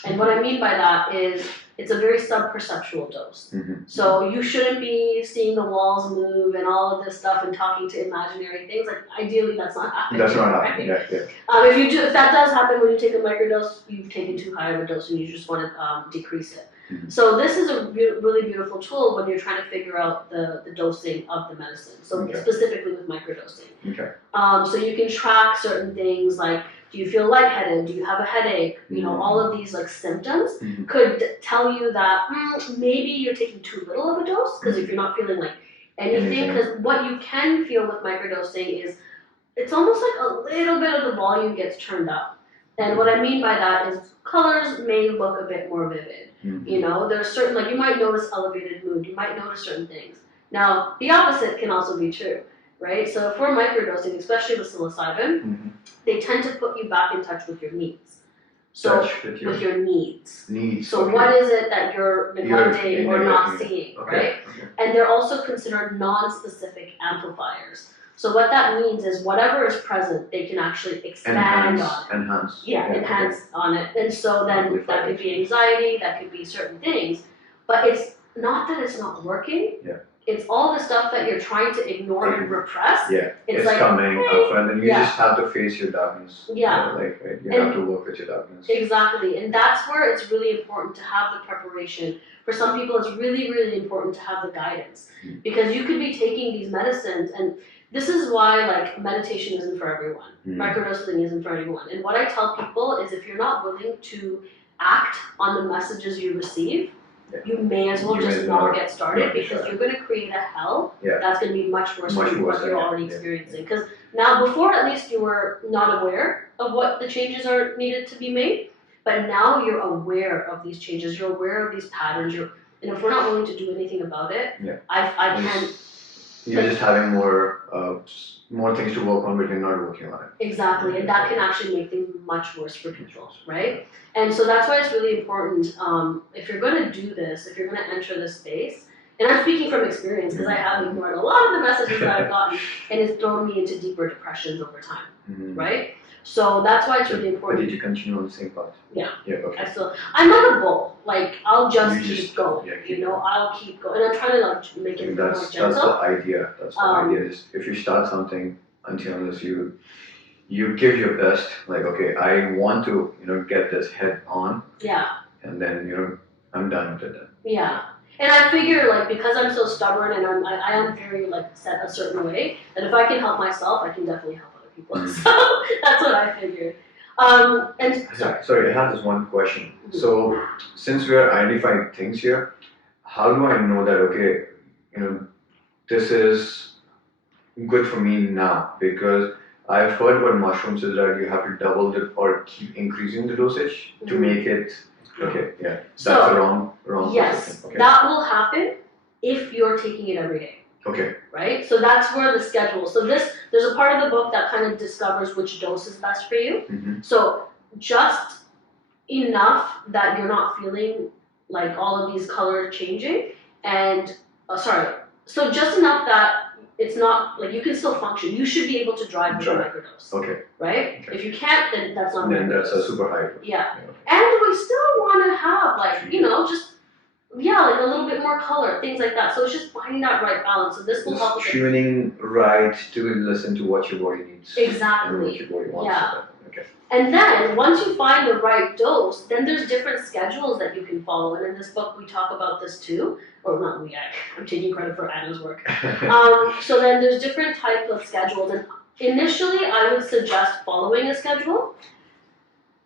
And what I mean by that is it's a very sub-perceptual dose. So you shouldn't be seeing the walls move and all of this stuff and talking to imaginary things. Like ideally that's not happening. That's not happening, yeah. If that does happen when you take a microdose, you've taken too high of a dose and you just want to decrease it. So this is a really beautiful tool when you're trying to figure out the dosing of the medicine. So specifically with microdosing. Okay. So you can track certain things like, do you feel lightheaded? Do you have a headache? All of these symptoms could tell you that maybe you're taking too little of a dose, because if you're not feeling like anything, because what you can feel with microdosing is it's almost like a little bit of the volume gets turned up. And what I mean by that is colors may look a bit more vivid. There's certain, you might notice elevated mood, you might notice certain things. Now, the opposite can also be true, right? So if we're microdosing, especially with psilocybin, they tend to put you back in touch with your needs. So with your needs. So what is it that you're neglecting or not seeing, right? Okay. And they're also considered non-specific amplifiers. So what that means is whatever is present, they can actually expand on it. Enhance. Enhance on it. And so then that could be anxiety, that could be certain things. But it's not that it's not working. It's all the stuff that you're trying to ignore and repress. It's like, coming up, and then you just have to face your darkness. You have to work with your darkness. Exactly, and that's where it's really important to have the preparation. For some people, it's really, really important to have the guidance, because you could be taking these medicines, and this is why meditation isn't for everyone. Microdosing isn't for everyone. And what I tell people is if you're not willing to act on the messages you receive, you may as well just not get started, because you're going to create a hell that's going to be much worse than what you're already experiencing. Because now, before at least you were not aware of what the changes are needed to be made, but now you're aware of these changes, you're aware of these patterns, and if we're not willing to do anything about it, I can't. You're just having more things to work on, but you're not working on it. Exactly, and that can actually make things much worse for people, right? And so that's why it's really important, if you're going to do this, if you're going to enter this space, and I'm speaking from experience because I have ignored a lot of the messages that I've gotten, and it's thrown me into deeper depressions over time, right? So that's why it's really important. But did you continue on the same path? Yeah. Okay. I'm not a bull. I'll just keep going. I'll keep going. And I'm trying to make it more gentle. That's the idea. Just if you start something, unless you give your best, okay, I want to, get this head on. Yeah. And then, I'm done with it then. Yeah. And I figure, because I'm so stubborn and I am very, set a certain way, that if I can help myself, I can definitely help other people. So that's what I figured. Sorry, I have this one question. So, since we are identifying things here, how do I know that, okay, this is good for me now? Because I've heard about mushrooms is that you have to double it or keep increasing the dosage to make it Okay, yeah. So, that's a wrong yes, perception. Okay. that will happen if you're taking it every day. Okay. Right? So that's where the schedule. So there's a part of the book that kind of discovers which dose is best for you. Mm-hmm. So just enough that you're not feeling like all of these colors changing, and so just enough that it's not like you can still function. You should be able to drive with a microdose. Okay. Right? Okay. If you can't, then that's not. Then that's a super high. Yeah. And we still want to have like just like a little bit more color, things like that. So it's just finding that right balance. So this will help with tuning right to listen to what your body needs. Exactly. And what your body wants. Yeah. Okay. And then once you find the right dose, then there's different schedules that you can follow. And in this book, we talk about this too. Or not we, I'm taking credit for Anna's work. So then there's different types of schedules. And initially, I would suggest following a schedule.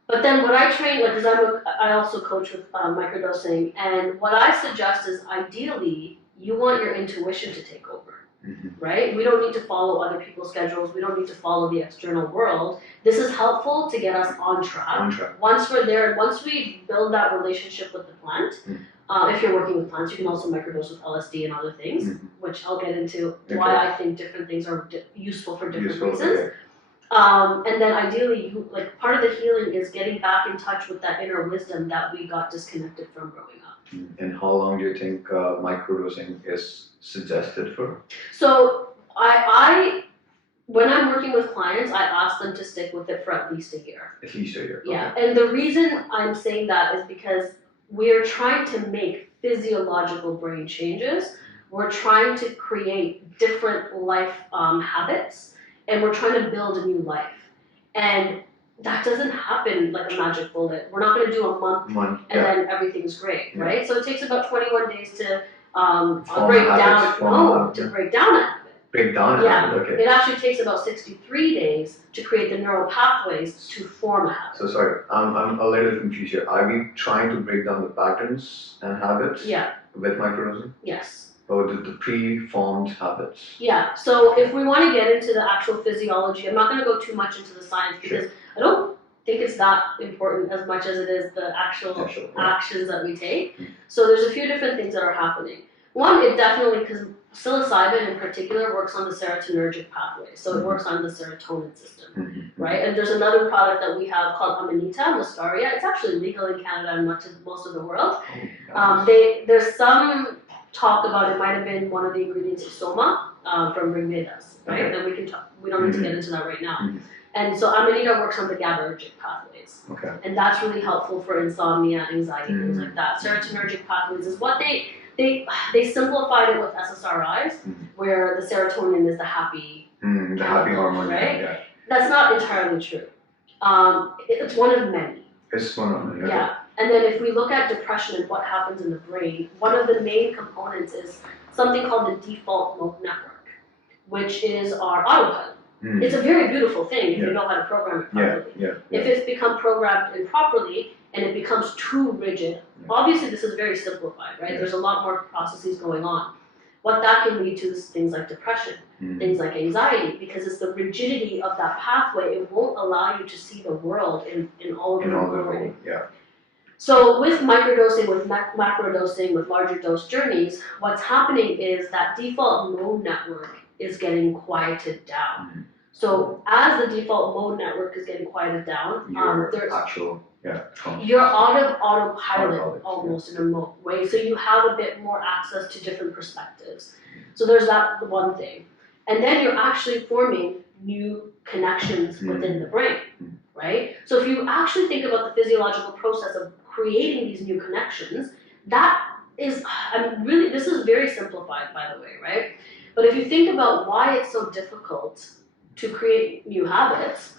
But then what I train, because I also coach with microdosing, and what I suggest is ideally, you want your intuition to take over. Mm-hmm. Right? We don't need to follow other people's schedules. We don't need to follow the external world. This is helpful to get us on track. Once we're there, once we build that relationship with the plant, if you're working with plants, you can also microdose with LSD and other things, which I'll get into why I think different things are useful for different reasons. Okay. And then ideally, part of the healing is getting back in touch with that inner wisdom that we got disconnected from growing up. And how long do you think microdosing is suggested for? So when I'm working with clients, I ask them to stick with it for at least a year. At least a year. Yeah, okay. And the reason I'm saying that is because we're trying to make physiological brain changes. We're trying to create different life habits, and we're trying to build a new life. And that doesn't happen like a magic bullet. We're not going to do a month and then everything's great, right? So it takes about 21 days to break down a habit. Break down a habit, okay. It actually takes about 63 days to create the neural pathways to form a habit. So sorry, I'm a little confused here. Are we trying to break down the patterns and habits with microdosing? Yes. Or the pre-formed habits? Yeah, so if we want to get into the actual physiology, I'm not going to go too much into the science because I don't think it's that important as much as it is the actual actions that we take. So there's a few different things that are happening. One, it definitely, because psilocybin in particular works on the serotonergic pathway, so it works on the serotonin system, right? And there's another product that we have called Amanita Muscaria. It's actually legal in Canada and most of the world. There's some talk about it might have been one of the ingredients of soma from Rigvedas, right? Then we can talk. We don't need to get into that right now. And so Amanita works on the GABAergic pathways, and that's really helpful for insomnia, anxiety, things like that. Serotonergic pathways is what they simplified it with SSRIs, where the serotonin is the happy hormone, right? Yeah. That's not entirely true. It's one of many. It's one of many. Yeah. And then if we look at depression and what happens in the brain, one of the main components is something called the default mode network, which is our autopilot. It's a very beautiful thing if you know how to program it properly. If it's become programmed improperly and it becomes too rigid, obviously this is very simplified, right? There's a lot more processes going on. What that can lead to is things like depression, things like anxiety, because it's the rigidity of that pathway. It won't allow you to see the world in all of the glory. So with microdosing, with macrodosing, with larger dose journeys, what's happening is that default mode network is getting quieted down. So as the default mode network is getting quieted down, you're out of autopilot almost in a way. So you have a bit more access to different perspectives. So there's that one thing. And then you're actually forming new connections within the brain, right? So if you actually think about the physiological process of creating these new connections, that is, this is very simplified, by the way, right? But if you think about why it's so difficult to create new habits,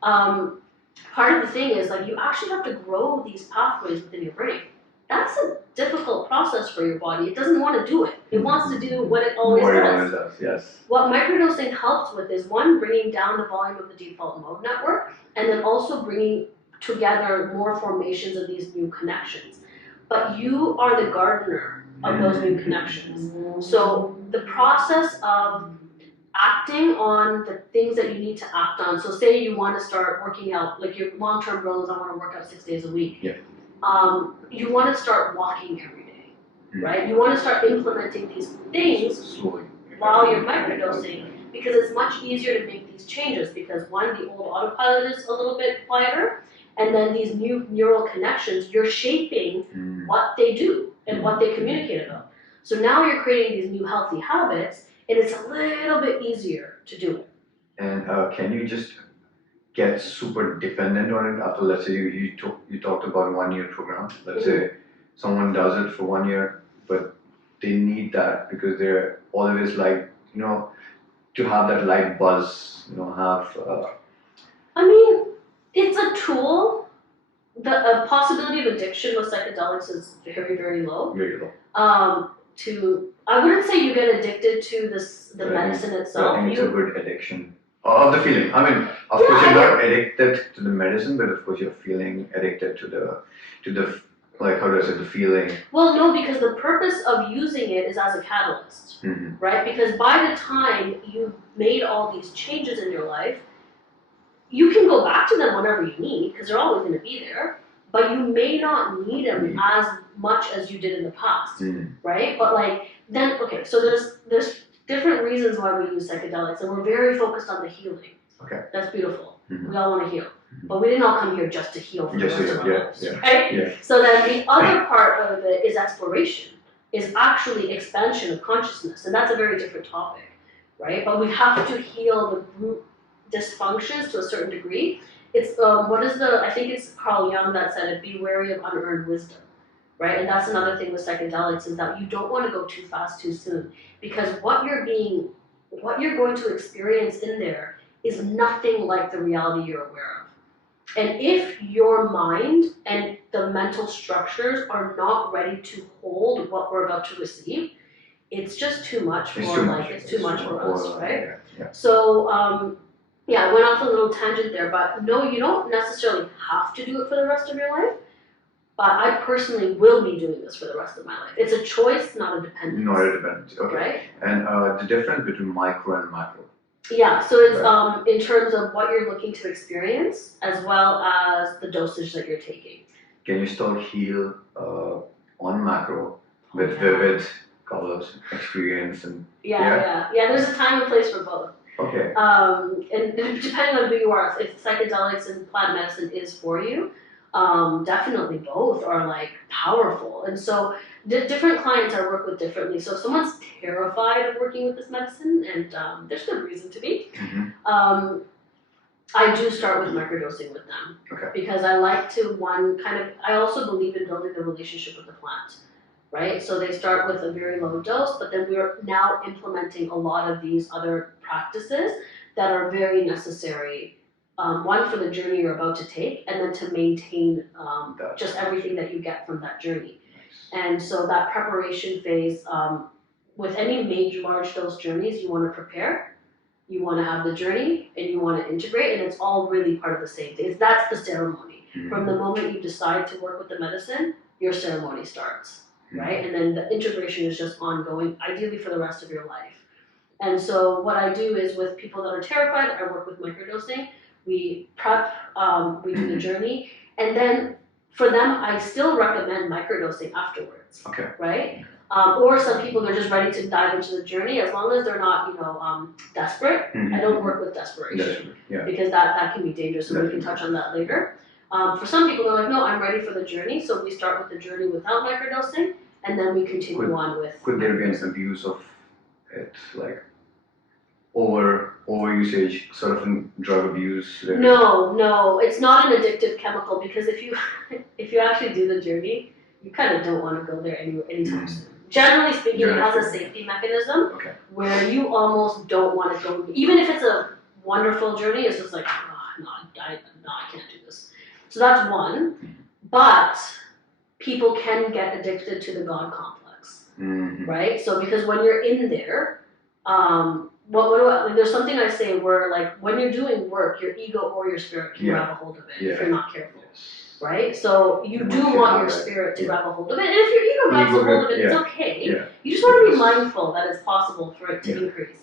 part of the thing is you actually have to grow these pathways within your brain. That's a difficult process for your body. It doesn't want to do it. It wants to do what it always does. Yes. What microdosing helps with is one, bringing down the volume of the default mode network, and then also bringing together more formations of these new connections. But you are the gardener of those new connections. So the process of acting on the things that you need to act on. So say you want to start working out, like your long-term goal is I want to work out 6 days a week. you want to start walking every day, right? You want to start implementing these things slowly while you're microdosing, because it's much easier to make these changes, because one, the old autopilot is a little bit quieter, and then these new neural connections, you're shaping what they do and what they communicate about. So now you're creating these new healthy habits, and it's a little bit easier to do it. And can you just get super dependent on it after, let's say, you talked about 1 year program. Let's say someone does it for 1 year, but they need that because they're always like, to have that light buzz, I mean, it's a tool. The possibility of addiction with psychedelics is very, very low. Very low. I wouldn't say you get addicted to the medicine itself. I think it's a good addiction of the feeling. I mean, of course you're not addicted to the medicine, but of course you're feeling addicted to the like, how do I say, the feeling. Well, no, because the purpose of using it is as a catalyst, right? Because by the time you've made all these changes in your life, you can go back to them whenever you need, because they're always going to be there, but you may not need them as much as you did in the past, right? But so there's different reasons why we use psychedelics, and we're very focused on the healing. Okay. That's beautiful. We all want to heal. But we didn't all come here just to heal for the rest of our lives, right? Yeah. So then the other part of it is exploration, is actually expansion of consciousness, and that's a very different topic, right? But we have to heal the root dysfunctions to a certain degree. It's I think it's Carl Jung that said it, be wary of unearned wisdom, right? And that's another thing with psychedelics, is that you don't want to go too fast too soon, because what you're going to experience in there is nothing like the reality you're aware of. And if your mind and the mental structures are not ready to hold what we're about to receive, it's just too much It's too much for us, right? Yeah. So, I went off a little tangent there, but no, you don't necessarily have to do it for the rest of your life. But I personally will be doing this for the rest of my life. It's a choice, not a dependency. Not a dependency, okay. Right? And the difference between micro and macro? Yeah, so it's in terms of what you're looking to experience, as well as the dosage that you're taking. Can you still heal on macro with vivid colors, experience, and yeah. There's a time and place for both. Okay. And depending on who you are, if psychedelics and plant medicine is for you, definitely both are like powerful. And so different clients I work with differently. So if someone's terrified of working with this medicine, and there's good reason to be, I do start with microdosing with them. Okay. Because I like to, I also believe in building the relationship with the plant, right? So they start with a very low dose, but then we're now implementing a lot of these other practices that are very necessary. One, for the journey you're about to take, and then to maintain just everything that you get from that journey. Nice. And so that preparation phase, with any major large dose journeys, you want to prepare, you want to have the journey, and you want to integrate, and it's all really part of the same thing. That's the ceremony. From the moment you decide to work with the medicine, your ceremony starts, right? And then the integration is just ongoing, ideally for the rest of your life. And so what I do is, with people that are terrified, I work with microdosing. We prep, we do the journey, and then for them, I still recommend microdosing afterwards. Okay. Right? Or some people are just ready to dive into the journey, as long as they're not, desperate. I don't work with desperation, because that can be dangerous, and we can touch on that later. For some people, they're like, no, I'm ready for the journey, so we start with the journey without microdosing, and then we continue on with. Could there be an abuse of it, like over usage, sort of drug abuse? No, it's not an addictive chemical, because if you actually do the journey, you kind of don't want to go there anytime soon. Generally speaking, it has a safety mechanism where you almost don't want to go, even if it's a wonderful journey. It's just like, I can't do this. So that's one. But people can get addicted to the God complex, right? So because when you're in there, there's something I say where, like, when you're doing work, your ego or your spirit can grab a hold of it if you're not careful, right? So you do want your spirit to grab a hold of it, and if your ego grabs a hold of it, it's okay. You just want to be mindful that it's possible for it to increase.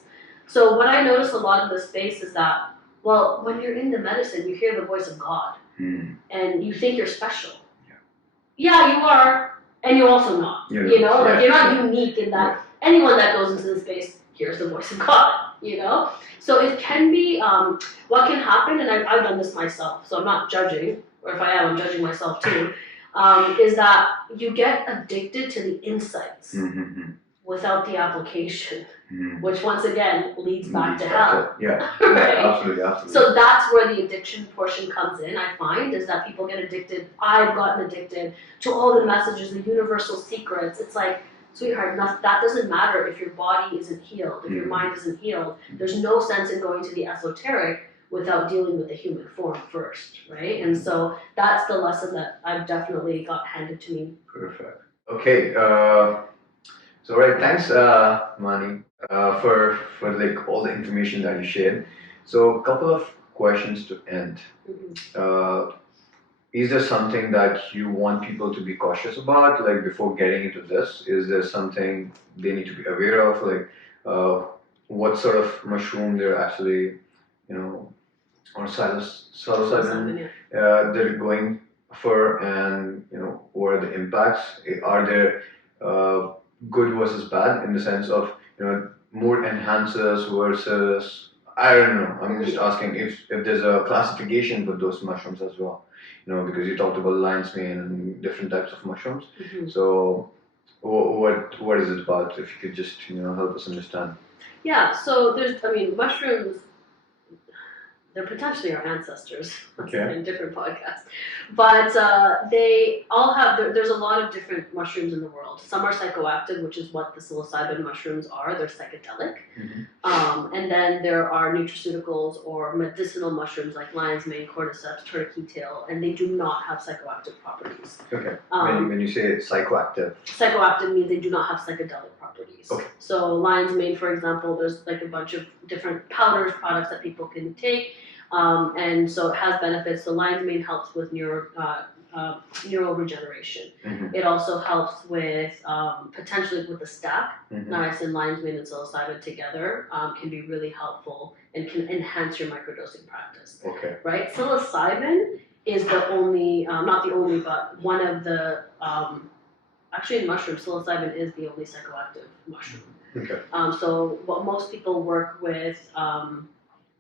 So what I notice a lot in this space is that, when you're in the medicine, you hear the voice of God, and you think you're special. yeah, you are, and you're also not. You know, like you're not unique in that. Yeah. Anyone that goes into the space hears the voice of God. You know, so it can be what can happen, and I've done this myself, so I'm not judging, or if I am, I'm judging myself too. Is that you get addicted to the insights without the application, which once again leads back to hell. Yeah, right? absolutely. So that's where the addiction portion comes in, I find, is that people get addicted. I've gotten addicted to all the messages, the universal secrets. It's like, sweetheart, that doesn't matter if your body isn't healed, if your mind isn't healed. There's no sense in going to the esoteric without dealing with the human form first, right? And so that's the lesson that I've definitely got handed to me. Perfect. Okay, so right, thanks, Mani, for like all the information that you shared. So a couple of questions to end. Is there something that you want people to be cautious about, like before getting into this? Is there something they need to be aware of, like what sort of mushroom they're actually, or psilocybin they're going for, and what are the impacts? Are there good versus bad in the sense of mood enhancers versus, I don't know. I'm just asking if there's a classification for those mushrooms as well. Because you talked about lion's mane and different types of mushrooms. So what is it about? If you could just help us understand. Yeah. So mushrooms. They're potentially our ancestors. Okay. In different podcasts, but they all have. There's a lot of different mushrooms in the world. Some are psychoactive, which is what the psilocybin mushrooms are. They're psychedelic, and then there are nutraceuticals or medicinal mushrooms like lion's mane, cordyceps, turkey tail, and they do not have psychoactive properties. Okay. When you say psychoactive, psychoactive means they do not have psychedelic properties. Okay. So lion's mane, for example, there's like a bunch of different powders, products that people can take. And so it has benefits. So lion's mane helps with neural regeneration. It also helps with potentially with the stack. Niacin, lion's mane, and psilocybin together can be really helpful and can enhance your microdosing practice. Okay. Right? Psilocybin is the only, not the only, but one of the, actually in mushrooms, psilocybin is the only psychoactive mushroom. Okay. So what most people work with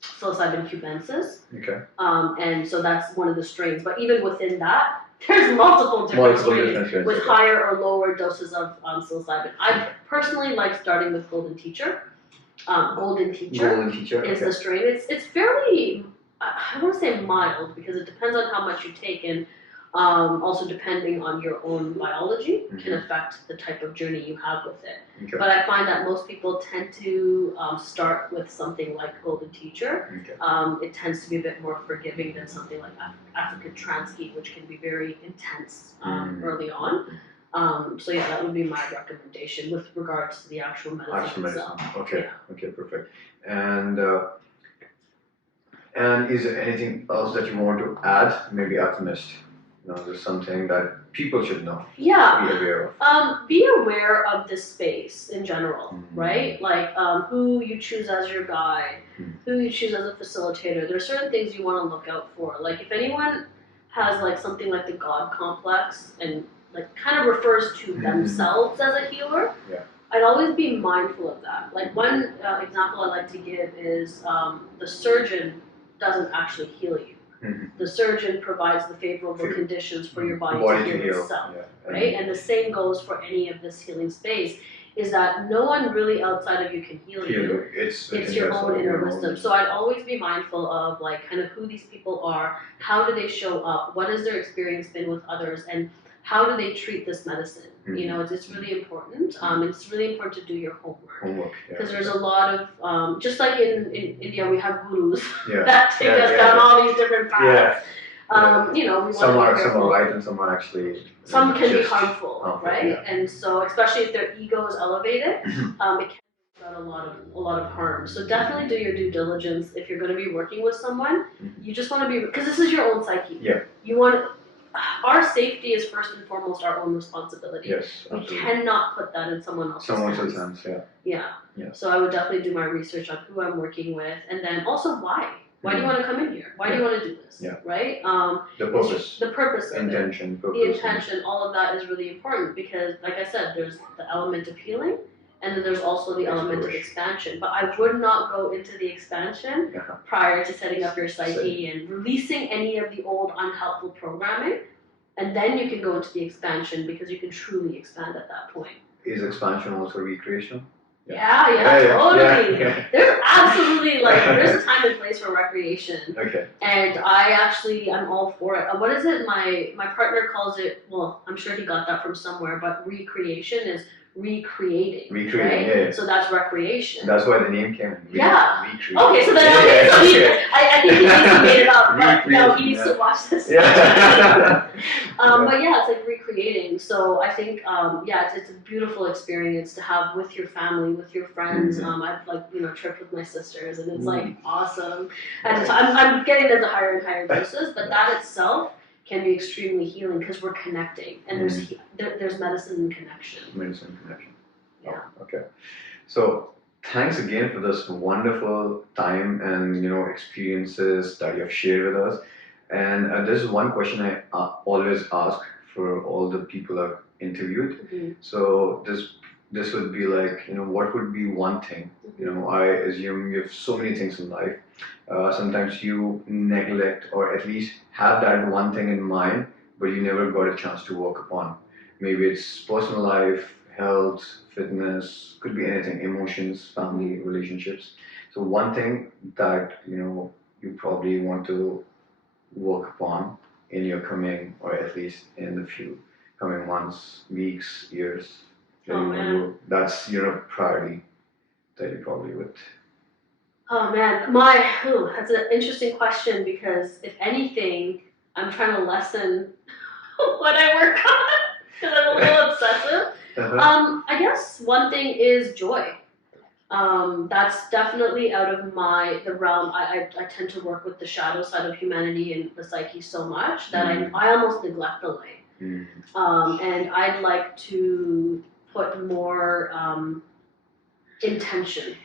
psilocybin cubensis. Okay. And so that's one of the strains. But even within that, there's multiple different strains with higher or lower doses of psilocybin. I personally like starting with Golden Teacher. Golden Teacher is the strain. It's fairly, I want to say mild, because it depends on how much you take, and also depending on your own biology can affect the type of journey you have with it. Okay. But I find that most people tend to start with something like Golden Teacher. Okay. It tends to be a bit more forgiving than something like African Transky, which can be very intense early on. So yeah, that would be my recommendation with regards to the actual medicine itself. Okay. Yeah. Okay, perfect. And is there anything else that you want to add? Maybe I've missed. There's something that people should know. Yeah. Be aware of. Be aware of this space in general, right? Like who you choose as your guide, who you choose as a facilitator. There are certain things you want to look out for. Like if anyone has like something like the God complex and like kind of refers to themselves as a healer, I'd always be mindful of that. Like one example I like to give is the surgeon doesn't actually heal you. The surgeon provides the favorable conditions for your body to heal itself, right? And the same goes for any of this healing space, is that no one really outside of you can heal you. It's your own inner wisdom. So I'd always be mindful of like kind of who these people are, how do they show up, what has their experience been with others, and how do they treat this medicine? It's really important. It's really important to do your homework. Because there's a lot of, just like in India, we have gurus that take us down all these different paths. We want some to are be careful. right and some are actually some can be harmful, right? And so, especially if their ego is elevated, it can cause a lot of harm. So definitely do your due diligence if you're going to be working with someone. You just want to be, because this is your own psyche. You want. Our safety is first and foremost our own responsibility. Yes, absolutely. We cannot put that in someone else's hands. Yeah. So I would definitely do my research on who I'm working with, and then also why. Why do you want to come in here? Why do you want to do this? Yeah. Right? The purpose. The purpose of Intention. it. Purpose. The intention, all of that is really important because, like I said, there's the element of healing, and then there's also the element of expansion. But I would not go into the expansion prior to setting up your psyche and releasing any of the old unhelpful programming, and then you can go into the expansion because you can truly expand at that point. Is expansion also recreational? Yeah, totally. Yeah. There's absolutely there's a time and place for recreation. Okay. And I'm all for it. What is it? My partner calls it. Well, I'm sure he got that from somewhere. But recreation is recreating. Right? Yeah. So that's recreation. That's why the name came. Recreate. Okay, so then I think he thinks he made it up. But no, he needs to watch this. Yeah. But yeah, it's like recreating. So I think it's a beautiful experience to have with your family, with your friends. I've tripped with my sisters, and it's like awesome. I'm getting into higher and higher doses, but that itself can be extremely healing because we're connecting, and there's medicine and connection. Medicine and connection. Yeah. Oh, okay. So thanks again for this wonderful time and experiences that you have shared with us. And there's one question I always ask for all the people I've interviewed. Mm-hmm. So this would be like, what would be one thing? I assume you have so many things in life. Sometimes you neglect or at least have that one thing in mind, but you never got a chance to work upon. Maybe it's personal life, health, fitness, could be anything, emotions, family, relationships. So one thing that, you probably want to work upon in your coming, or at least in the few coming months, weeks, years. That's your priority that you probably would. Oh man, that's an interesting question because if anything, I'm trying to lessen what I work on because I'm a little obsessive. I guess one thing is joy. That's definitely out of the realm. I tend to work with the shadow side of humanity and the psyche so much that I almost neglect the light. And I'd like to put more intention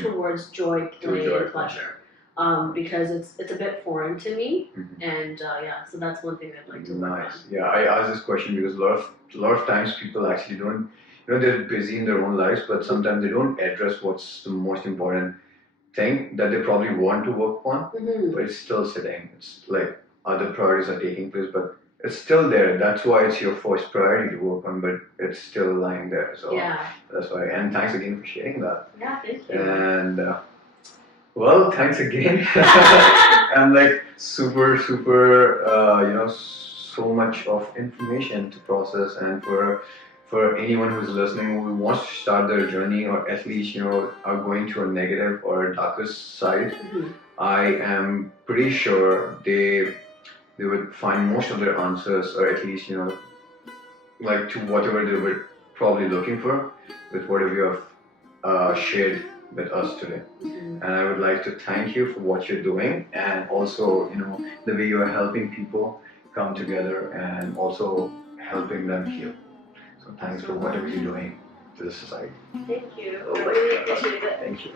towards joy, play, and pleasure. Because it's a bit foreign to me, and so that's one thing I'd like to work on. Yeah, I asked this question because a lot of times people actually don't, they're busy in their own lives, but sometimes they don't address what's the most important thing that they probably want to work on, but it's still sitting. It's like other priorities are taking place, but it's still there. That's why it's your first priority to work on, but it's still lying there. So that's why. And thanks again for sharing that. Yeah, thank you. And well, thanks again. I'm like super, so much of information to process, and for anyone who's listening who wants to start their journey, or at least are going to a negative or a darkest side, I am pretty sure they would find most of their answers, or at least like to whatever they were probably looking for with whatever you have shared with us today. And I would like to thank you for what you're doing, and also the way you are helping people come together and also helping them heal. So thanks for whatever you're doing to the society. Thank you. I really appreciate it. Thank you.